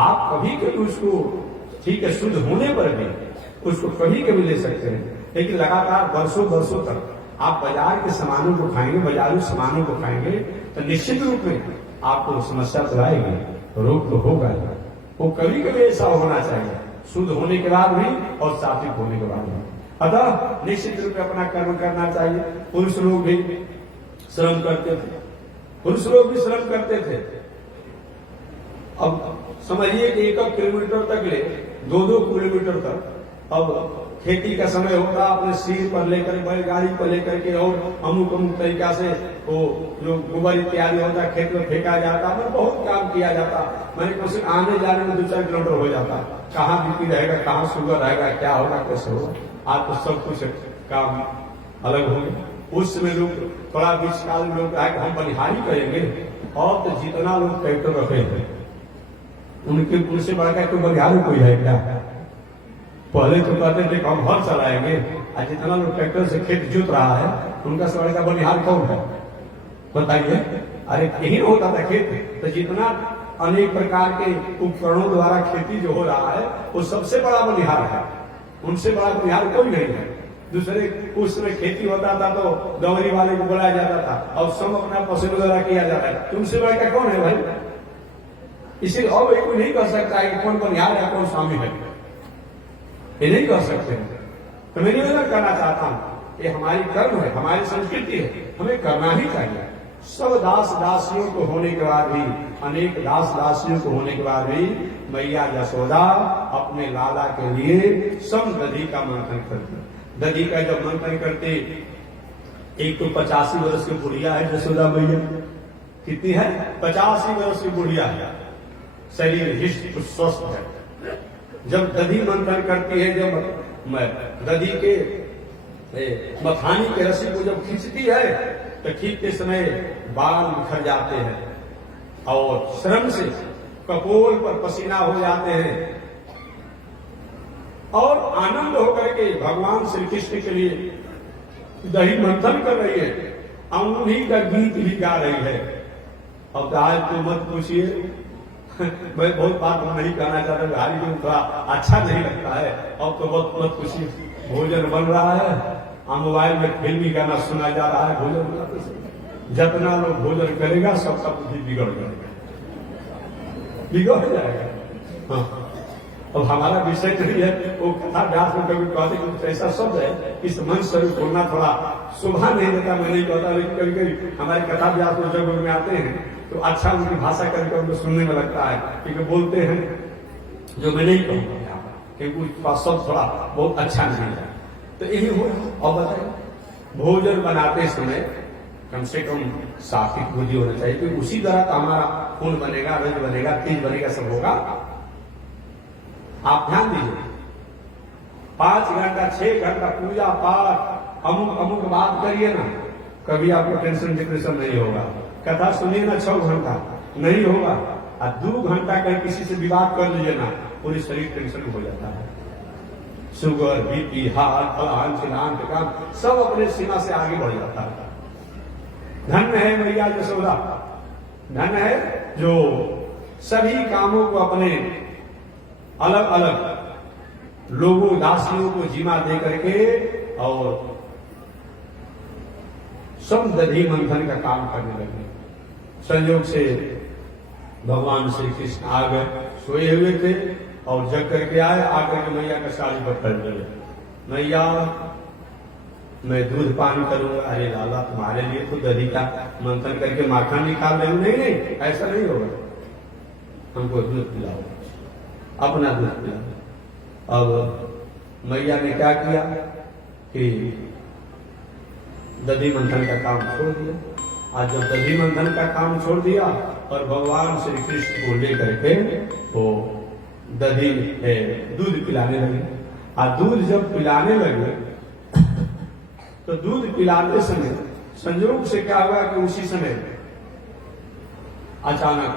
आप कभी कभी उसको ठीक है शुद्ध होने पर भी उसको कभी कभी ले सकते हैं, लेकिन लगातार वर्षों वर्षों तक आप बाजार के सामानों को खाएंगे, बाजारू सामानों को खाएंगे तो निश्चित रूप में आपको समस्या तो आएगी, रोग तो होगा। वो कभी कभी ऐसा होना चाहिए, शुद्ध होने के बाद भी और सात्विक होने के बाद भी। अतः निश्चित रूप में अपना कर्म करना चाहिए। पुरुष लोग भी श्रम करते थे, पुरुष लोग भी श्रम करते थे। अब समझिए कि 1 किलोमीटर तक ले 2-2 किलोमीटर तक अब खेती का समय होता, अपने सिर पर लेकर, बैलगाड़ी पर लेकर के और अमुक अमुक तरीका से वो जो गोबर इत्यादि होता है खेत में फेंका जाता, मैं बहुत काम किया जाता। मैंने कुछ आने जाने में 2-4 किलोमीटर हो जाता। कहाँ बीपी रहेगा, कहाँ शुगर रहेगा, क्या होगा, कैसे होगा, आज तो सब कुछ काम अलग हो गया। उस समय लोग थोड़ा बीच काल में लोग कहा कि हम बलिहारी करेंगे, और तो जितना लोग ट्रैक्टर रखे हैं उनके उनसे बढ़कर कोई बलिहारी कोई है क्या? पहले तो कहते थे कि हम हल चलाएंगे, आज जितना लोग ट्रैक्टर से खेत जोत रहा है उनका सवाल का बलिहार कौन है बताइए? अरे यही होता था खेत, तो जितना अनेक प्रकार के उपकरणों द्वारा खेती जो हो रहा है वो सबसे बड़ा बनिहार है, उनसे बड़ा बनिहार कोई नहीं है। दूसरे उस समय खेती होता था तो डोंगरी वाले को बुलाया जाता था और सब अपना पसंद वगैरह किया जाता है, तुमसे बड़ा क्या कौन है भाई? इसे और कोई नहीं कह सकता है कि कौन बनिहार है कौन स्वामी है, ये नहीं कह सकते। तो मैं निवेदन करना चाहता हूं, ये हमारी कर्म है, हमारी संस्कृति है, हमें करना ही चाहिए। सब दास दासियों को होने के बाद भी, अनेक दास दासियों को होने के बाद भी मैया यशोदा अपने लाला के लिए सम दधी का मंथन करती। दधी का जब मंथन करते, एक तो 85 वर्ष की बुढ़िया है यशोदा मैया, कितनी है? 85 वर्ष की बुढ़िया है, शरीर हिष्ट स्वस्थ है। जब दधी मंथन करती है, जब दधी के मखानी के रस्सी को जब खींचती है तो खींचते समय बाल बिखर जाते हैं और श्रम से कपोल पर पसीना हो जाते हैं और आनंद होकर के भगवान श्री कृष्ण के लिए दही मंथन कर रही है, उन्हीं का गीत भी गा रही है। अब आज तो मत पूछिए, मैं बहुत बात नहीं कहना चाहता, बिहारी को थोड़ा अच्छा नहीं लगता है। अब तो मत पूछिए, भोजन बन रहा है, मोबाइल में फिल्मी गाना सुना जा रहा है, भोजन जितना लोग भोजन करेगा सबका बुद्धि बिगड़ जाएगा, बिगड़ जाएगा। हाँ, अब हमारा विषय नहीं है, वो कथा व्यास में कभी कहते कुछ ऐसा शब्द है, इस मंच से बोलना थोड़ा शोभा नहीं देता, मैं नहीं कहता, लेकिन कभी कभी हमारे कथा व्यास में जब में आते हैं तो अच्छा उनकी भाषा करके उनको सुनने में लगता है, क्योंकि बोलते हैं जो मैं नहीं कहूँगा, क्योंकि उसका शब्द थोड़ा बहुत अच्छा नहीं है। तो यही हो। और बताइए, भोजन बनाते समय कम से कम सात्विक बुद्धि होना चाहिए, क्योंकि उसी तरह का हमारा खून बनेगा, रज बनेगा, तेज बनेगा, सब होगा। आप ध्यान दीजिए, 5 घंटा 6 घंटा पूजा पाठ अमुक बात करिए ना, कभी आपको टेंशन डिप्रेशन नहीं होगा। कथा सुनिए ना 6 घंटा नहीं होगा, और 2 घंटा कहीं किसी से विवाद कर लीजिए ना, पूरी शरीर टेंशन हो जाता है। शुगर, बीपी, हार्ट, फलान चिलान काम सब अपने सीमा से आगे बढ़ जाता है। धन्य है मैया यशोदा, धन्य है जो सभी कामों को अपने अलग अलग लोगों दासियों को जिम्मा दे करके और सब दधी मंथन का काम करने लगे। संयोग से भगवान श्री कृष्ण आ गए, सोए हुए थे और जग करके आए, आकर के मैया का साड़ी पकड़ ले, मैया मैं दूध पान करूंगा। अरे लाला, तुम्हारे लिए तो दही का मंथन करके माखन निकाल रहे हो। नहीं नहीं, ऐसा नहीं होगा, हमको दूध पिलाओ, अपना दूध पिलाओ। अब मैया ने क्या किया कि दधी मंथन का काम छोड़ दिया। आज जब दधी मंथन का काम छोड़ दिया और भगवान श्री कृष्ण को लेकर के वो दधी दूध पिलाने लगे। और दूध जब पिलाने लगे तो दूध पिलाते समय संयोग से क्या हुआ कि उसी समय अचानक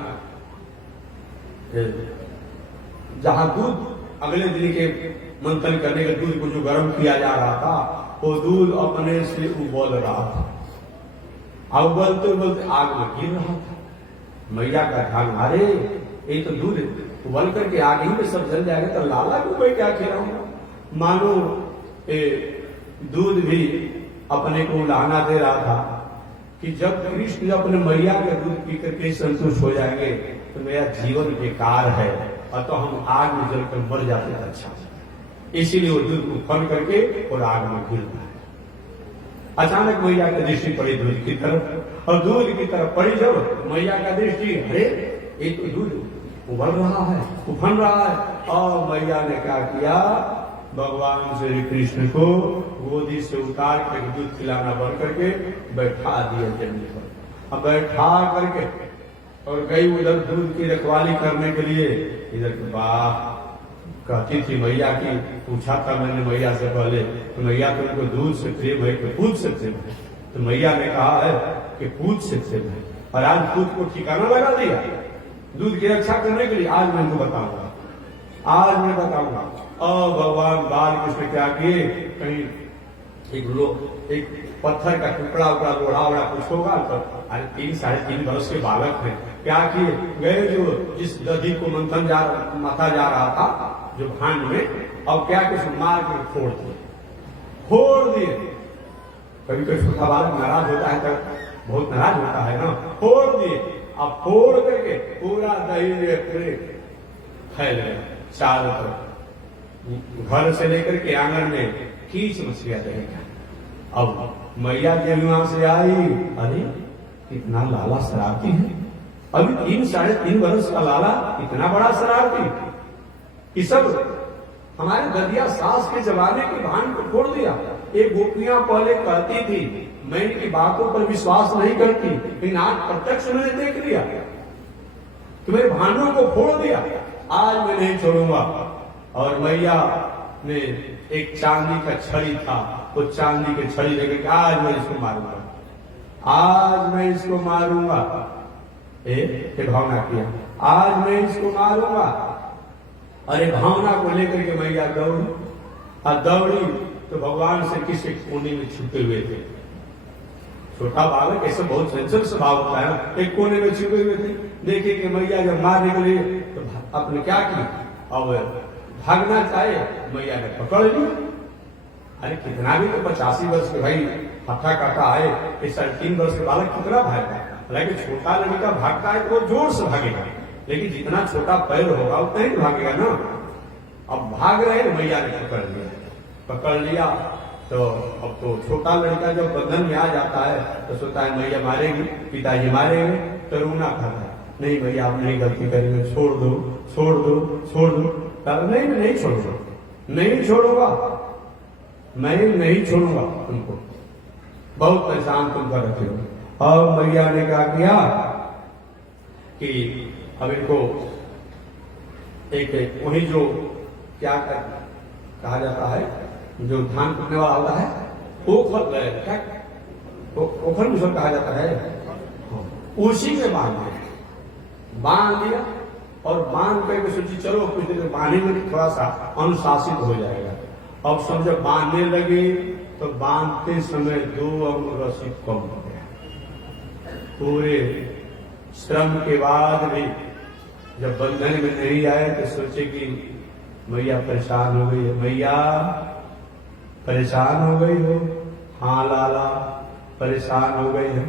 जहां दूध अगले दिन के मंथन करने के दूध को जो गर्म किया जा रहा था, वो दूध अपने से उबल रहा था। अब उबलते उबलते आग में गिर रहा था। मैया का ध्यान, अरे ये तो दूध उबल करके आग ही में सब जल जाएगा, तो लाला को मैं क्या खिलाऊंगा। मानो दूध भी अपने को उलाहना दे रहा था कि जब कृष्ण अपने मैया का दूध पी करके संतुष्ट हो जाएंगे तो मेरा जीवन बेकार है, और तो हम आग में जलकर मर जाते तो अच्छा। इसीलिए वो दूध को फन करके और आग में गिर रहा है। अचानक मैया की दृष्टि पड़ी दूध की तरफ, और दूध की तरफ पड़ी जब मैया का दृष्टि, अरे ये तो दूध उबल रहा है, उफन रहा है। और मैया ने क्या किया, भगवान श्री कृष्ण को गोदी से उतार कर दूध खिलाना बंद करके बैठा दिया जमीन पर। अब बैठा करके और गई उधर दूध की रखवाली करने के लिए। इधर वाह कहती थी मैया की, पूछा था मैंने मैया से पहले, तो मैया तुमको दूध से प्रेम है कि पूछ से प्रेम है? तो मैया ने कहा है कि पूछ से प्रेम है। और आज दूध को ठिकाना लगा दिया दूध की रक्षा करने के लिए। आज मैं तुमको बताऊंगा, आज मैं बताऊंगा। और भगवान बाल कृष्ण क्या किए, कहीं एक पत्थर का टुकड़ा उकड़ा लोढ़ा उड़ा कुछ होगा, तो 3 साढ़े 3 वर्ष के बालक हैं, क्या किए, गए जो जिस दधी को मंथन माथा जा रहा था जो भांड में, अब क्या कि उसको मार के फोड़ दिए। कभी कोई छोटा बालक नाराज होता है तो बहुत नाराज होता है ना, फोड़ दिए। अब फोड़ करके पूरा दही पूरे फैल गया चारों तरफ, घर से लेकर के आंगन में कीच मच गया दही का। अब मैया जब वहां से आई, अरे कितना लाला शरारती है, अभी 3-3.5 वर्ष का लाला इतना बड़ा शरारती, ये सब हमारे ददिया सास के जमाने के भान को फोड़ दिया। एक गोपियां पहले कहती थी मैं इनकी बातों पर विश्वास नहीं करती, लेकिन आज प्रत्यक्ष मैंने देख लिया, तुम्हारे भानों को फोड़ दिया, आज मैं नहीं छोड़ूंगा। और मैया ने एक चांदी का छड़ी था, वो चांदी के छड़ी लेकर आज मैं इसको मारूंगा, आज मैं इसको मारूंगा, ये भावना किया, आज मैं इसको मारूंगा। अरे भावना को लेकर के मैया दौड़ी, और दौड़ी तो भगवान से किसी कोने में छुपे हुए थे। छोटा बालक ऐसे बहुत चंचल स्वभाव होता है ना, एक कोने में छुपे हुए थे, देखे कि मैया जब मारने के लिए तो आपने क्या किया, अब भागना चाहे, मैया ने पकड़ ली। अरे कितना भी तो 85 वर्ष के भाई हथा काटा आए, इस 3 वर्ष के बालक कितना भागता है, हालांकि छोटा लड़का भागता है तो जोर से भागेगा, लेकिन जितना छोटा पैर होगा उतना ही भागेगा ना। अब भाग रहे, मैया ने पकड़ लिया तो अब तो छोटा लड़का जब बंधन में आ जाता है तो सोचता है मैया मारेगी, पिताजी मारेंगे, तो रोना खाता है, नहीं भैया आप नहीं गलती करेंगे, छोड़ दो छोड़ दो छोड़ दो। नहीं मैं नहीं छोड़ूंगा, नहीं छोड़ूंगा, मैं नहीं छोड़ूंगा तुमको, बहुत परेशान तुम कर रहे हो। और मैया ने क्या किया कि अब इनको एक वही जो क्या कहा जाता है, जो धान कुटने वाला होता है, ओखल मुसर कहा जाता है, उसी में बांध दिया। और बांध करके सोची चलो कुछ देर बांधने में थोड़ा सा अनुशासित हो जाएगा। अब समझो बांधने लगे तो बांधते समय 2 अंग रस्सी कम हो गया। पूरे श्रम के बाद भी जब बंधन में नहीं आए तो सोचे कि मैया परेशान हो गई है, मैया परेशान हो गई हो, हाँ लाला परेशान हो गई है,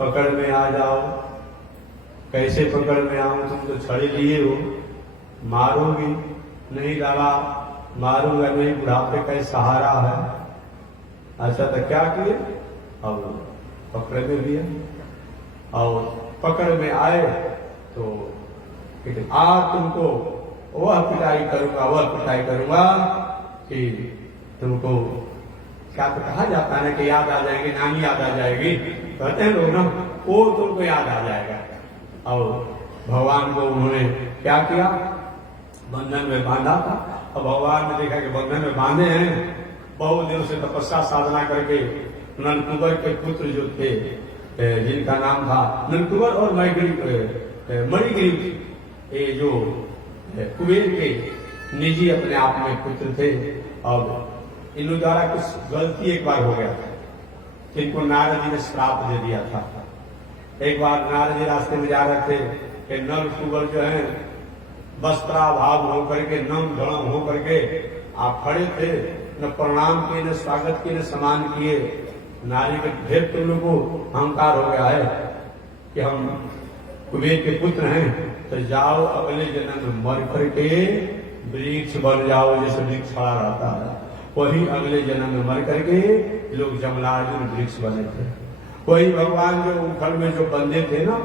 पकड़ में आ जाओ। कैसे पकड़ में आऊं, तुम तो छड़ी लिए हो, मारोगी नहीं लाला, मारूंगा नहीं, बुढ़ापे का सहारा है। अच्छा तो क्या किए, अब पकड़ में लिया और पकड़ में आए तो आज तुमको वह पिटाई करूंगा कि तुमको क्या तो कहा जाता है ना कि याद आ जाएगी, नानी याद आ जाएगी, कहते हैं लोग ना, वो तुमको याद आ जाएगा। और भगवान को उन्होंने क्या किया, बंधन में बांधा था। और भगवान ने देखा कि बंधन में बांधे हैं, बहुत दिनों से तपस्या साधना करके नंदकुबर के पुत्र जो थे, जिनका नाम था नंदकुबर और मणिगिरी, ये जो कुबेर के निजी अपने आप में पुत्र थे। और इन द्वारा कुछ गलती एक बार हो गया था, इनको नारद जी ने श्राप दे दिया था। एक बार नारद जी रास्ते में जा रहे थे कि नल कुबर जो है वस्त्राभाव होकर के, नम धड़म होकर के आप खड़े थे, न प्रणाम किए, न स्वागत किए, न सम्मान किए। नारी के ढेर तुम लोग को अहंकार हो गया है कि हम कुबेर के पुत्र हैं, तो जाओ अगले जन्म में मर करके वृक्ष बन जाओ, जैसे वृक्ष खड़ा रहता है, वही अगले जन्म में मर करके लोग जमलार्जुन वृक्ष बने थे। वही भगवान जो उखड़ में जो बंधे थे ना,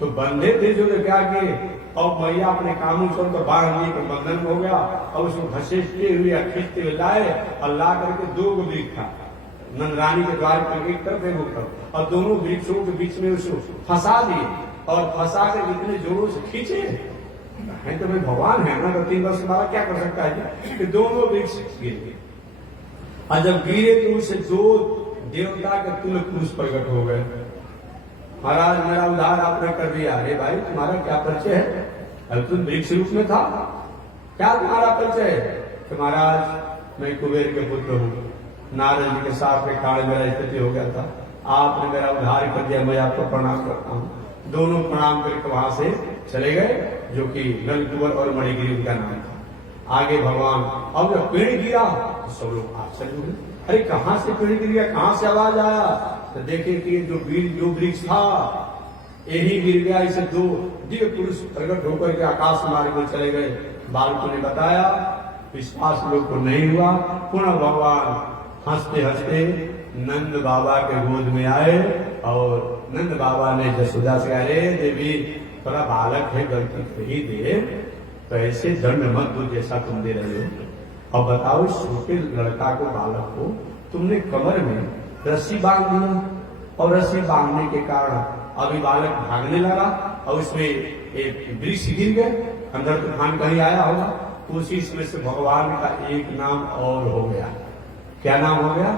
तो बंधे थे जो तो क्या किए, और मैया अपने कामों से तो बांध लिए तो बंधन हो गया, और उसको घसीटते हुए या खींचते हुए लाए और ला करके 2 वृक्ष था नंदरानी के द्वार पर, एक तरफ एक तरफ, और दोनों वृक्षों के बीच में उसको फंसा दिए और फंसा कर इतने जोरों से खींचे है तो भाई भगवान है ना, तो 3 वर्ष के बाद क्या कर सकता है कि दोनों वृक्ष गिरे। और जब गिरे तो उससे 2 देवता के तुल्य पुरुष प्रकट हो गए। महाराज मेरा उद्धार आपने कर दिया। अरे भाई तुम्हारा क्या परिचय है, अब तुम वृक्ष रूप में था, क्या तुम्हारा परिचय है? तो महाराज मैं कुबेर के पुत्र हूँ, नारद जी के साथ में काल मेरा स्थिति हो गया था, आपने मेरा उद्धार कर दिया, मैं आपको प्रणाम करता हूँ। दोनों प्रणाम करके वहां से चले गए, जो कि नलकुबर और मणिगिरी उनका नाम था। आगे भगवान, अब जब पेड़ गिरा तो सब लोग आश्चर्य हुए, अरे कहां से पेड़ गिर गया, कहां से आवाज आया? तो देखे कि जो वृक्ष था यही गिर गया। इसे दो दिव्य पुरुष प्रकट होकर के आकाश मार्ग में चले गए। बालकों ने बताया, विश्वास लोग को नहीं हुआ। पुनः भगवान हंसते हंसते नंद बाबा के गोद में आए और नंद बाबा ने जसोदा से, अरे देवी थोड़ा बालक है, गलती कर ही दे, तो ऐसे दंड मत दो जैसा तुम दे रहे हो। और बताओ, छोटे लड़का को, बालक को तुमने कमर में रस्सी बांध दिया और रस्सी बांधने के कारण अभी बालक भागने लगा और उसमें एक वृक्ष गिर गए, अंदर तूफान कहीं आया होगा, उसी में से भगवान का एक नाम और हो गया। क्या नाम हो गया?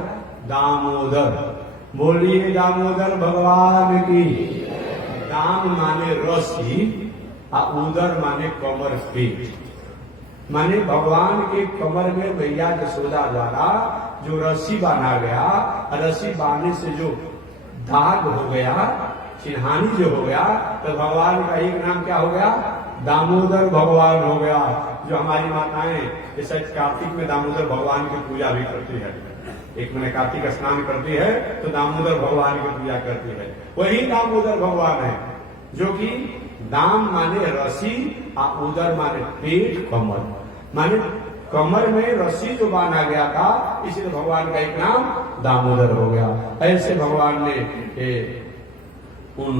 दामोदर। बोलिए दामोदर भगवान की। दाम माने रस्सी और उदर माने कमर, पेट। माने भगवान के कमर में मैया यशोदा द्वारा जो रस्सी बांधा गया, रस्सी बांधने से जो दाग हो गया, चिन्हानी जो हो गया, तो भगवान का एक नाम क्या हो गया? दामोदर भगवान हो गया। जो हमारी माताएं जैसे कार्तिक में दामोदर भगवान की पूजा भी करती है, एक महीने कार्तिक स्नान करती है तो दामोदर भगवान की पूजा करती है, वही दामोदर भगवान है, जो कि दाम माने रस्सी और उदर माने पेट, कमर माने कमर में रस्सी जो बांधा गया था, इसलिए भगवान का एक नाम दामोदर हो गया। ऐसे भगवान ने उन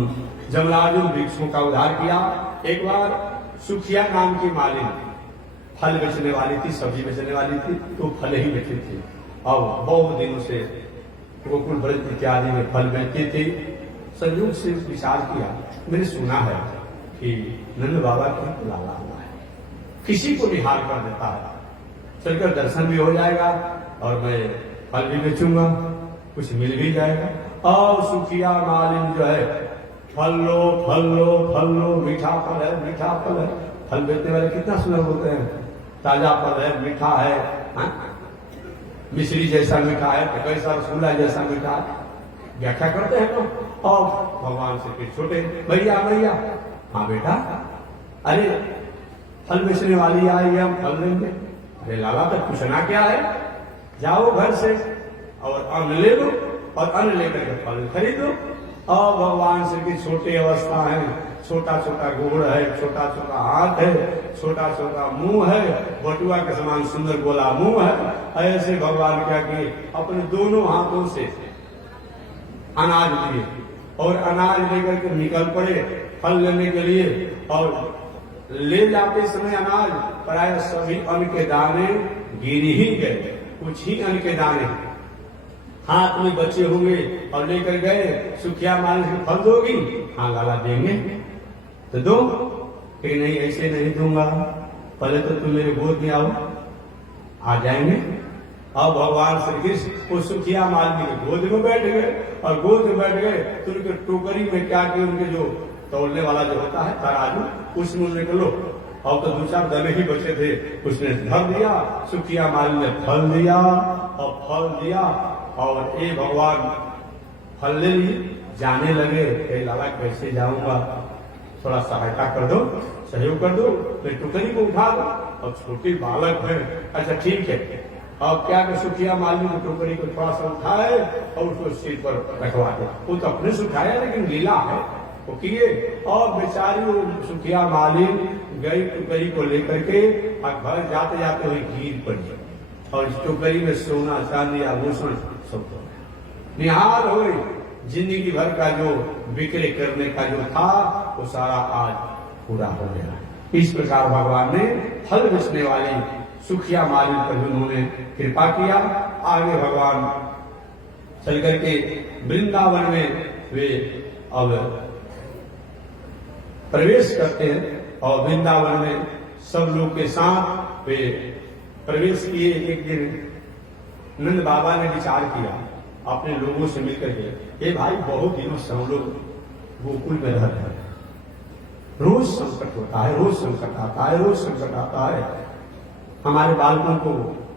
जमलाजुल वृक्षों का उद्धार किया। एक बार सुखिया नाम की मालिन फल बेचने वाली थी, सब्जी बेचने वाली थी, तो फल ही बेचती थी। अब बहुत दिनों से गोकुल ब्रज इत्यादि में फल बेचती थी। संयोग से विचार किया, मैंने सुना है कि नंद बाबा की लाला हुआ है, किसी को निहाल कर देता है, चलकर दर्शन भी हो जाएगा और मैं फल भी बेचूंगा, कुछ मिल भी जाएगा। और सुखिया मालिन जो है, फल लो फल लो फल लो, मीठा फल है मीठा फल है। फल बेचने वाले कितना सुंदर बोलते हैं, ताजा फल है, मीठा है, मिश्री जैसा मीठा है, कैसा रसगुल्ला जैसा मीठा है, व्याख्या करते हैं लोग। और भगवान से फिर छोटे, भैया भैया, हाँ बेटा, अरे फल बेचने वाली आई है, हम फल लेंगे। अरे लाला, तो पूछना क्या है, जाओ घर से और अन्न ले लो और अन्न लेकर के फल खरीद लो। और भगवान श्री की छोटी अवस्था है, छोटा छोटा गोड़ है, छोटा छोटा हाथ है, छोटा छोटा मुंह है, बटुआ के समान सुंदर गोला मुंह है। ऐसे भगवान क्या किए, अपने दोनों हाथों से अनाज लिए और अनाज लेकर के निकल पड़े फल लेने के लिए। और ले जाते समय अनाज प्राय सभी अन्न के दाने गिर ही गए, कुछ ही अन्न के दाने हाथ में बचे होंगे और लेकर गए। सुखिया माल से फल दोगी? हाँ लाला देंगे, तो दो। कि नहीं, ऐसे नहीं दूंगा, पहले तो तुम मेरे गोद में आओ। आ जाएंगे। अब भगवान श्री कृष्ण वो सुखिया मालिनी के गोद में बैठ गए और गोद में बैठ गए तो उनके टोकरी में क्या किया, उनके जो तोड़ने वाला जो होता है तराजू, उसमें उन्हें लो। और तो 2-4 दमे ही बचे थे, उसने धर दिया। सुखिया मालिनी ने फल दिया और फल दिया और ये भगवान फल ले लिए, जाने लगे। लाला कैसे जाऊंगा, थोड़ा सहायता कर दो, सहयोग कर दो, तो टुकड़ी को उठा दो। और छोटी बालक है, अच्छा ठीक है। अब क्या कर, सुखिया मालिनी को टोकरी को थोड़ा सा उठाए और उसको सिर पर रखवा दे। वो तो अपने से उठाया लेकिन गीला है, वो किए। और बेचारी वो सुखिया मालिन गई टोकरी को लेकर के और घर जाते जाते हुई गिर पड़ी और इस टोकरी में सोना चांदी आभूषण सब निहाल हो गई। जिंदगी भर का जो विक्रय करने का जो था वो सारा आज पूरा हो गया। इस प्रकार भगवान ने फल बेचने वाली सुखिया मालिन पर उन्होंने कृपा किया। आगे भगवान चल करके वृंदावन में वे अब प्रवेश करते हैं और वृंदावन में सब लोग के साथ वे प्रवेश किए। एक दिन नंद बाबा ने विचार किया अपने लोगों से मिलकर के, ये भाई बहुत दिनों से हम लोग गोकुल में रहते हैं, रोज संकट होता है, रोज संकट आता है, रोज संकट आता है। हमारे बालकों को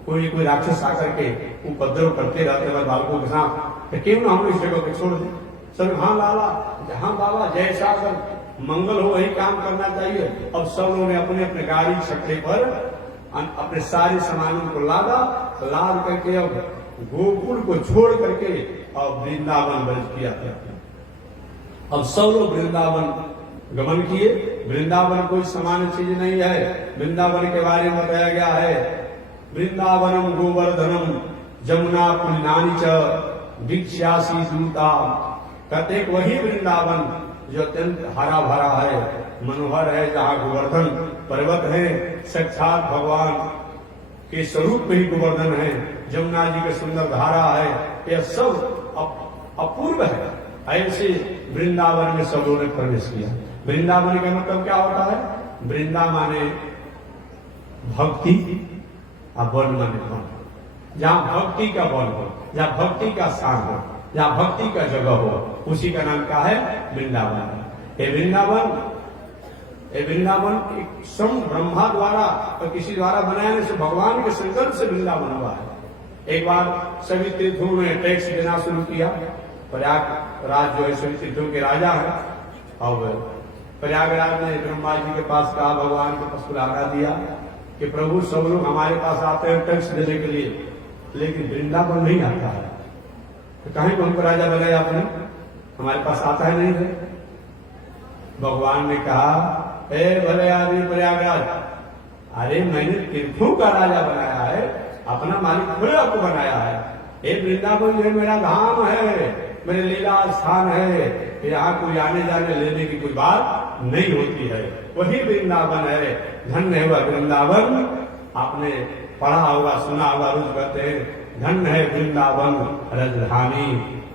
कोई राक्षस आकर के उपद्रव करते रहते हैं बालकों के साथ, तो क्यों ना हम इस जगह को छोड़ दें, सब हाँ लाला, हाँ बाबा, जैसा अगर मंगल हो वही काम करना चाहिए। अब सब लोगों ने अपने अपने गाड़ी छकड़े पर अपने सारे सामानों को लाद करके अब गोकुल को छोड़ करके और वृंदावन ब्रज किया था। अब सब लोग वृंदावन गमन किए। वृंदावन कोई सामान्य चीज नहीं है। वृंदावन के बारे में बताया गया है, वृंदावनम गोवर्धनम जमुना पुण्यनानी च दीक्षासी दूता। कहते हैं वही वृंदावन जो अत्यंत हरा भरा है, मनोहर है, जहाँ गोवर्धन पर्वत है, साक्षात भगवान के स्वरूप में ही गोवर्धन है, जमुना जी की सुंदर धारा है, यह सब अपूर्व है। ऐसे वृंदावन में सब लोगों ने प्रवेश किया। वृंदावन का मतलब क्या होता है? वृंदा माने भक्ति और वन माने वन। जहाँ भक्ति का वन हो, जहाँ भक्ति का स्थान हो, जहाँ भक्ति का जगह हो, उसी का नाम क्या है? वृंदावन। ये वृंदावन एक स्वयं ब्रह्मा द्वारा और किसी द्वारा बनाने से भगवान के संकल्प से वृंदावन हुआ है। एक बार सभी तीर्थों में टैक्स देना शुरू किया। प्रयागराज जो है सभी तीर्थों के राजा है। और प्रयागराज ने ब्रह्मा जी के पास कहा, भगवान के पास बुलाना दिया कि प्रभु सब लोग हमारे पास आते हैं टैक्स देने के लिए, लेकिन वृंदावन नहीं आता है, तो कहीं को हमको राजा बनाया आपने? हमारे पास आता है नहीं है। भगवान ने कहा, ए भले आदमी प्रयागराज, अरे मैंने तीर्थों का राजा बनाया है, अपना मालिक थोड़े आपको बनाया है। ये वृंदावन जो मेरा धाम है, मेरे लीला स्थान है, यहाँ कोई आने जाने लेने की कोई बात नहीं होती है। वही वृंदावन है। धन्य है वह वृंदावन। आपने पढ़ा होगा, सुना होगा, रोज कहते हैं धन्य है वृंदावन रजधानी,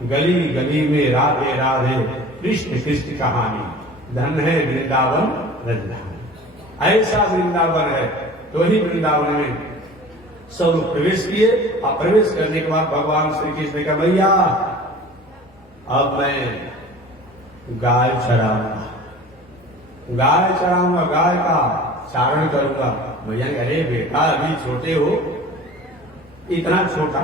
गली गली में राधे राधे कृष्ण कृष्ण कहानी। धन्य है वृंदावन रजधानी। ऐसा वृंदावन है। तो ही वृंदावन में सब लोग प्रवेश किए। और प्रवेश करने के बाद भगवान श्री कृष्ण ने कहा, भैया अब मैं गाय चराऊंगा, गाय का चारण करूंगा। भैया ने, अरे बेटा अभी छोटे हो, इतना छोटा,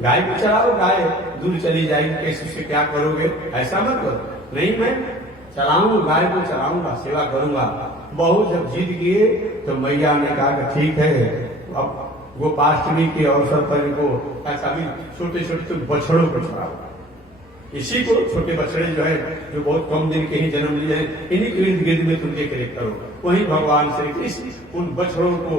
गाय भी चराओ, गाय दूर चली जाएगी, कैसे से क्या करोगे? ऐसा मत करो। नहीं, मैं चलाऊंगा, गाय को चलाऊंगा, सेवा करूंगा। बहुत जब जीत किए तो मैया ने कहा कि ठीक है, अब गोपाष्टमी के अवसर पर इनको ऐसा भी छोटे छोटे बछड़ों को चढ़ाओ। इसी को छोटे बछड़े जो है, जो बहुत कम दिन के ही जन्म लिए हैं, इन्हीं के इर्द गिर्द में तुम देख रेख करो। वही भगवान श्री कृष्ण उन बछड़ों को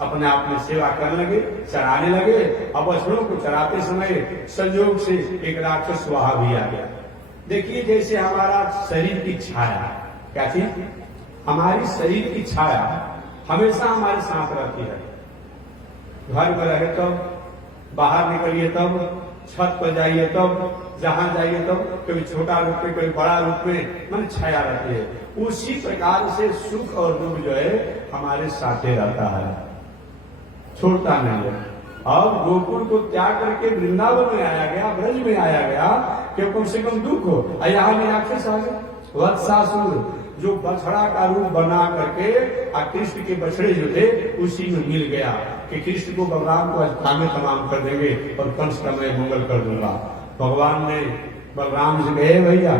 अपने आप में सेवा करने लगे, चराने लगे। अब बछड़ों को चराते समय संयोग से एक राक्षस वहां भी आ गया। देखिए, जैसे हमारा शरीर की छाया, क्या चीज? हमारी शरीर की छाया हमेशा हमारे साथ रहती है। घर में रहे तब, बाहर निकलिए तब, छत पर जाइए तब, जहां जाइए तब, कभी छोटा रूप में, कभी बड़ा रूप में, मन छाया रहती है। उसी प्रकार से सुख और दुख जो है हमारे साथे रहता है, छोड़ता नहीं है। अब गोकुल को त्याग करके वृंदावन में आया गया, ब्रज में आया गया, कि कम से कम दुख हो। यहाँ में राक्षस आ गए, वत्सासुर, जो बछड़ा का रूप बना करके कृष्ण के बछड़े जो थे उसी में मिल गया कि कृष्ण को, बलराम को आज कामे तमाम कर देंगे और कंस का मैं मंगल कर दूंगा। भगवान ने बलराम से कहे, भैया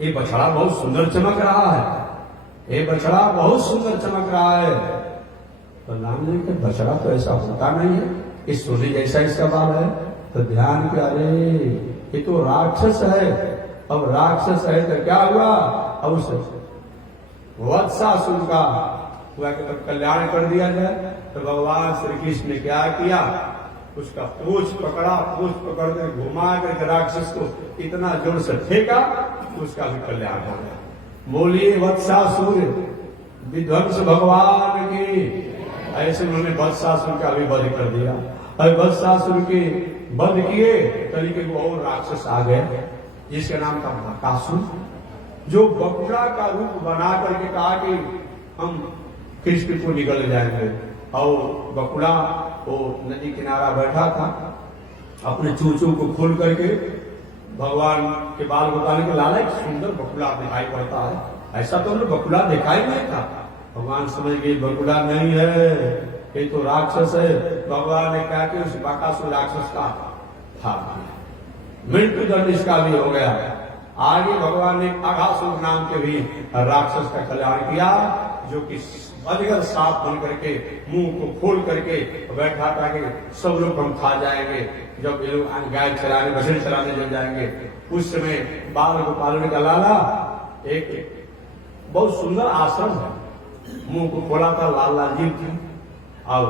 ये बछड़ा बहुत सुंदर चमक रहा है, ये बछड़ा बहुत सुंदर चमक रहा है। बलराम ने कहा, बछड़ा तो ऐसा होता नहीं है, इस सोने जैसा इसका बाल है। तो ध्यान के, अरे ये तो राक्षस है। अब राक्षस है तो क्या हुआ? अब उस वत्सासुर का कल्याण कर दिया जाए। तो भगवान श्री कृष्ण ने क्या किया? उसका पूंछ पकड़ा, पूंछ पकड़ कर घुमा कर राक्षस को इतना जोर से फेंका, उसका भी कल्याण हो गया। बोलिए वत्सासुर विध्वंस भगवान की। ऐसे उन्होंने वत्सासुर का भी वध कर दिया। और वत्सासुर के वध किए तरीके को और राक्षस आ गए, जिसका नाम था बकासुर, जो बकुड़ा का रूप बना करके कहा कि हम कृष्ण को निगल जाएंगे। और बकुड़ा वो नदी किनारा बैठा था, अपने चूचू को खोल करके भगवान के बाल बताने के लाला एक सुंदर बकुड़ा दिखाई पड़ता है। ऐसा तो उन्हें बकुड़ा दिखाई नहीं था। भगवान समझ गए बकुड़ा नहीं है, ये तो राक्षस है। भगवान ने कहा कि उस बकासुर राक्षस का था मृत्यु दंड इसका भी हो गया। आगे भगवान ने अघासुर नाम के भी राक्षस का कल्याण किया, जो कि अजगर सांप बन करके मुंह को खोल करके बैठा था कि सब लोग हम खा जाएंगे। जब ये लोग गाय चलाने बछड़े चलाने जब जाएंगे, उस समय बाल गोपाल का लाला एक बहुत सुंदर आश्रम है, मुंह को खोला था, लाल लाल जीव थी, और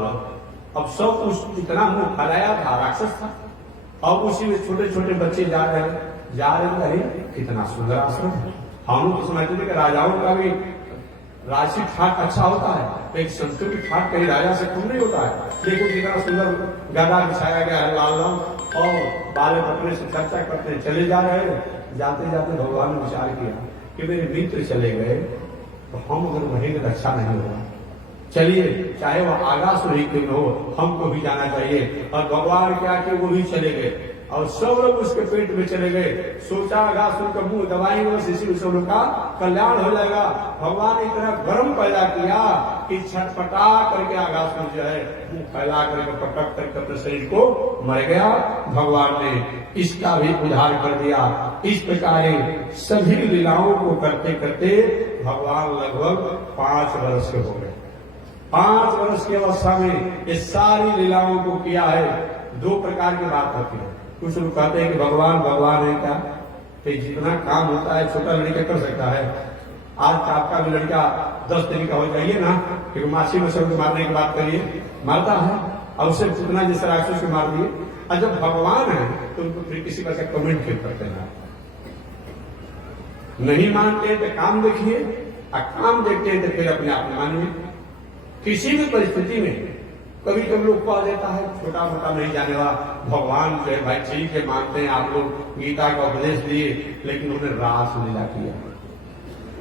अब सब कुछ इतना मुंह फैलाया था, राक्षस था। अब उसी में छोटे छोटे बच्चे जा रहे हैं, अरे कितना सुंदर आश्रम है। हम लोग तो समझते थे कि राजाओं का भी राजसी ठाट अच्छा होता है, लेकिन संतों की ठाट कहीं राजा से कम नहीं होता है। देखो कितना सुंदर गदा बिछाया गया है लाल लाल, और बाले पकड़े से चर्चा करते चले जा रहे हैं। जाते जाते भगवान ने विचार किया कि मेरे मित्र चले गए तो हम अगर रहेंगे तो अच्छा नहीं होगा, चलिए चाहे वह आगासुर ही क्यों हो, हमको भी जाना चाहिए। और भगवान क्या कि वो भी चले गए और सब लोग उसके पेट में चले गए। सोचा आगासुर का मुंह दबाएंगे बस इसी सब लोग का कल्याण हो जाएगा। भगवान ने इतना गर्म पैदा किया कि छटपटा करके आगासुर जो है मुंह फैला करके पटक करके अपने शरीर को मर गया। भगवान ने इसका भी उद्धार कर दिया। इस प्रकार सभी लीलाओं को करते करते भगवान लगभग 5 वर्ष के हो गए। 5 वर्ष की अवस्था में ये सारी लीलाओं को किया है। 2 प्रकार की बात होती है, कुछ लोग कहते हैं कि भगवान भगवान है क्या, तो जितना काम होता है छोटा लड़का कर सकता है। आज आपका भी लड़का 10 दिन का हो जाइए ना, क्योंकि माछी में सबको मारने की बात करिए, मारता है, और उससे जितना जिस राक्षस को मार दिए। और जब भगवान है तो उनको फिर किसी का कमेंट क्यों करते हैं? नहीं मानते तो काम देखिए, और काम देखते हैं तो फिर अपने आप मानिए। किसी भी परिस्थिति में कभी कभी लोग कह देता है छोटा मोटा नहीं जाने वाला, भगवान जो है भाई ठीक है मानते हैं, आप लोग गीता का उपदेश दिए, लेकिन उन्होंने रास लीला किया।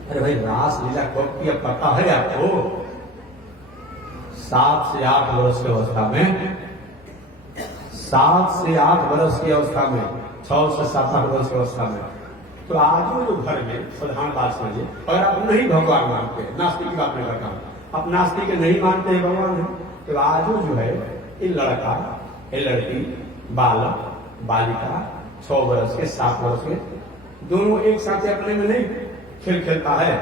अरे भाई रास लीला कब किया पता है आपको? 7 से 8 वर्ष की अवस्था में, 7 से 8 वर्ष की अवस्था में, 6 से 7 वर्ष की अवस्था में। तो आज जो घर में साधारण बात समझिए, अगर आप नहीं भगवान मानते, नास्तिक की बात नहीं करता हूं, आप नास्तिक नहीं मानते हैं भगवान है, तो आज जो है ये लड़का ये लड़की, बालक बालिका 6 वर्ष के 7 वर्ष के दोनों एक साथ अपने में नहीं खेल खेलता है।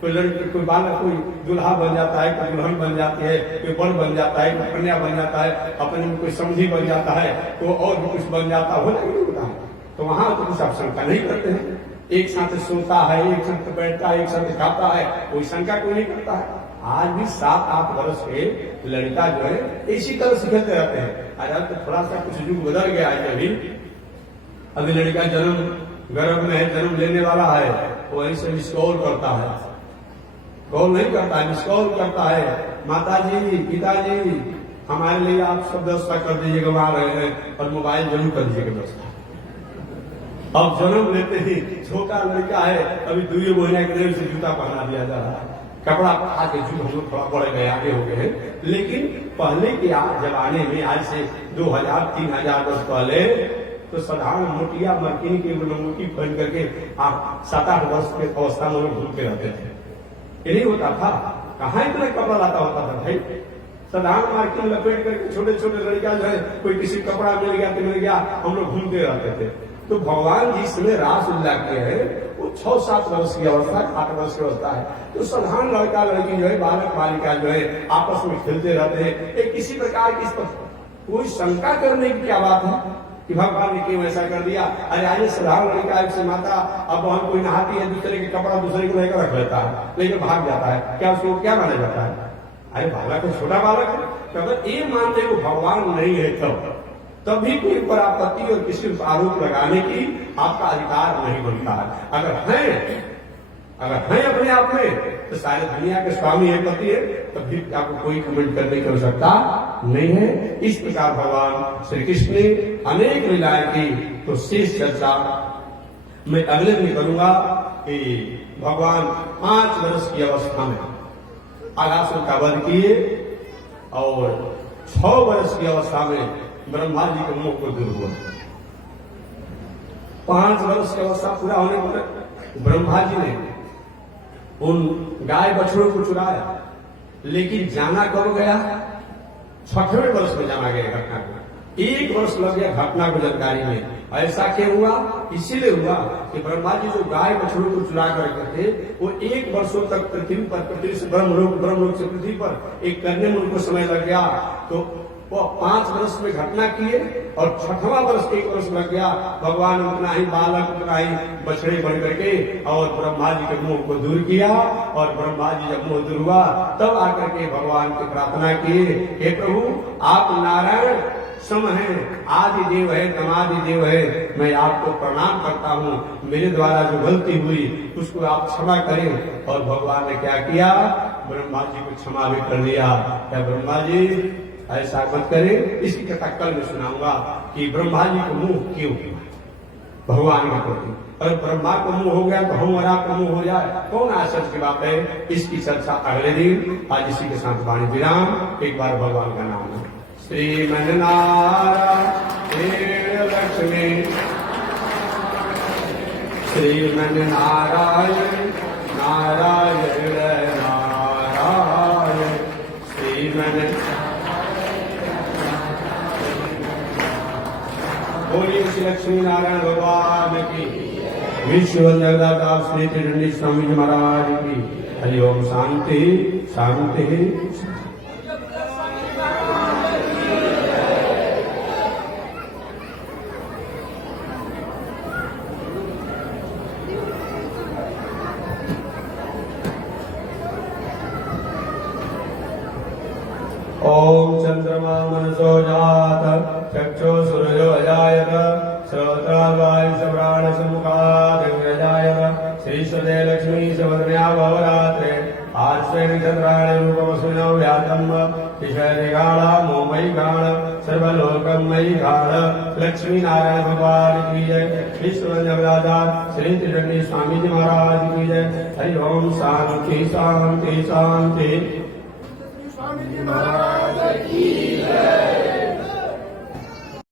कोई लड़की कोई बालक कोई दूल्हा बन जाता है, कोई दुल्हन बन जाती है, कोई बर बन जाता है, कोई कन्या बन जाता है, अपने में कोई समधी बन जाता है, तो और भी कुछ बन जाता हो होता है। तो वहां तो कुछ आप शंका नहीं करते हैं। एक साथ सोता है, एक साथ बैठता है, एक साथ खाता है, कोई शंका कोई नहीं करता है। आज भी 7-8 वर्ष के लड़का जो है इसी तरह से खेलते रहते हैं। आज तो थोड़ा सा कुछ युग बदल गया है। अभी लड़का जन्म गर्भ में है, जन्म लेने वाला है, वो वहीं से मिस कॉल करता है, कॉल नहीं करता है, मिस कॉल करता है, माता जी पिताजी हमारे लिए आप सब व्यवस्था कर दीजिएगा, वहां रहे हैं, और मोबाइल जरूर कर दीजिएगा व्यवस्था। अब जन्म लेते ही छोटा लड़का है, अभी 2 महीने के देर से जूता पहना दिया जा रहा है, कपड़ा आके जूत हम लोग थोड़ा बड़े गए आगे हो गए हैं। लेकिन पहले के जमाने में, आज से 2000-3000 वर्ष पहले, तो साधारण मोटिया मरकिन की मोटी पहन करके आप 7-8 वर्ष के अवस्था में लोग घूमते रहते थे। ये नहीं होता था, कहाँ इतना कपड़ा लाता होता था भाई। साधारण मार्किन लपेट करके छोटे छोटे लड़का जो है, कोई किसी कपड़ा मिल गया तो मिल गया, हम लोग घूमते रहते थे। तो भगवान जी इसमें रास लीला किए है, वो 6-7 वर्ष की अवस्था, 8 वर्ष की अवस्था है। तो साधारण लड़का लड़की जो है, बालक बालिका जो है, आपस में खेलते रहते हैं। एक किसी प्रकार की कोई शंका करने की क्या बात है कि भगवान ने क्यों ऐसा कर दिया? अरे आइए साधारण लड़का एक से माता, अब वहां कोई नहाती है, दूसरे के कपड़ा दूसरे को लेकर रख लेता है, लेकिन भाग जाता है, क्या उसको क्या माना जाता है? अरे बालक तो छोटा बालक है। तो अगर ये मानते को भगवान नहीं है तभी कोई पर आपत्ति और किसी पर आरोप लगाने की आपका अधिकार नहीं बनता है। अगर है अपने आप में तो सारे दुनिया के स्वामी है, पति है, तभी आपको कोई कमेंट करने की आवश्यकता नहीं है। इस प्रकार भगवान श्री कृष्ण ने अनेक लीलाएं की। तो शेष चर्चा मैं अगले दिन करूंगा कि भगवान 5 वर्ष की अवस्था में आगासुर का वध किए और 6 वर्ष की अवस्था में ब्रह्मा जी के मुंह को दूर हुआ। 5 वर्ष की अवस्था पूरा होने पर ब्रह्मा जी ने उन गाय बछड़ों को चुराया, लेकिन जाना कब गया? 6वें वर्ष में जाना गया घटना को। 1 वर्ष लग गया घटना को जानकारी में। ऐसा क्यों हुआ? इसीलिए हुआ कि ब्रह्मा जी जो गाय बछड़ों को चुरा कर थे, वो 1 वर्षों तक पृथ्वी से ब्रह्मलोक से पृथ्वी पर एक करने में उनको समय लग गया। तो वो 5 वर्ष में घटना किए और 6वां वर्ष 1 वर्ष लग गया। भगवान उतना ही बालक, उतना ही बछड़े बन करके और ब्रह्मा जी के मुंह को दूर किया। और ब्रह्मा जी जब मुंह दूर हुआ तब आकर के भगवान की प्रार्थना किए, हे प्रभु आप नारायण सम है, आदि देव है, तमादि देव है, मैं आपको प्रणाम करता हूँ, मेरे द्वारा जो गलती हुई उसको आप क्षमा करें। और भगवान ने क्या किया? ब्रह्मा जी को क्षमा भी कर दिया। क्या ब्रह्मा जी ऐसा मत करें? इसकी कथा कल मैं सुनाऊंगा कि ब्रह्मा जी को मुंह क्यों हुआ भगवान के प्रति। और ब्रह्मा को मुंह हो गया तो हमारा को मुंह हो जाए, कौन आश्चर्य की बात है? इसकी चर्चा अगले दिन। आज इसी के साथ वाणी विराम। एक बार भगवान का नाम है श्रीमन नारायण लक्ष्मी, श्रीमन नारायण नारायण नारायण, श्रीमन बोलिए श्री लक्ष्मी नारायण भगवान की, विश्व जगदाता श्री त्रिदंडी स्वामी जी महाराज की। हरि ओम। शांति शांति। ओम चंद्रमा मनसो जात, चक्षु सूर्यो अजायत, श्रोत्रावायु प्राण समुखादिजायत, श्रीश्वदे लक्ष्मी सवदन्या भवरात्रे, आश्रय चंद्राणि रूपमस्मिनो व्यातम, विषयगाढ़ा मोमयी गाढ़, सर्वलोकमयी गाढ़। लक्ष्मी नारायण भगवान की जय। विश्व जगदाता श्री त्रिदंडी स्वामी जी महाराज की जय। हरि ओम। शांति शांति शांति। महाराज की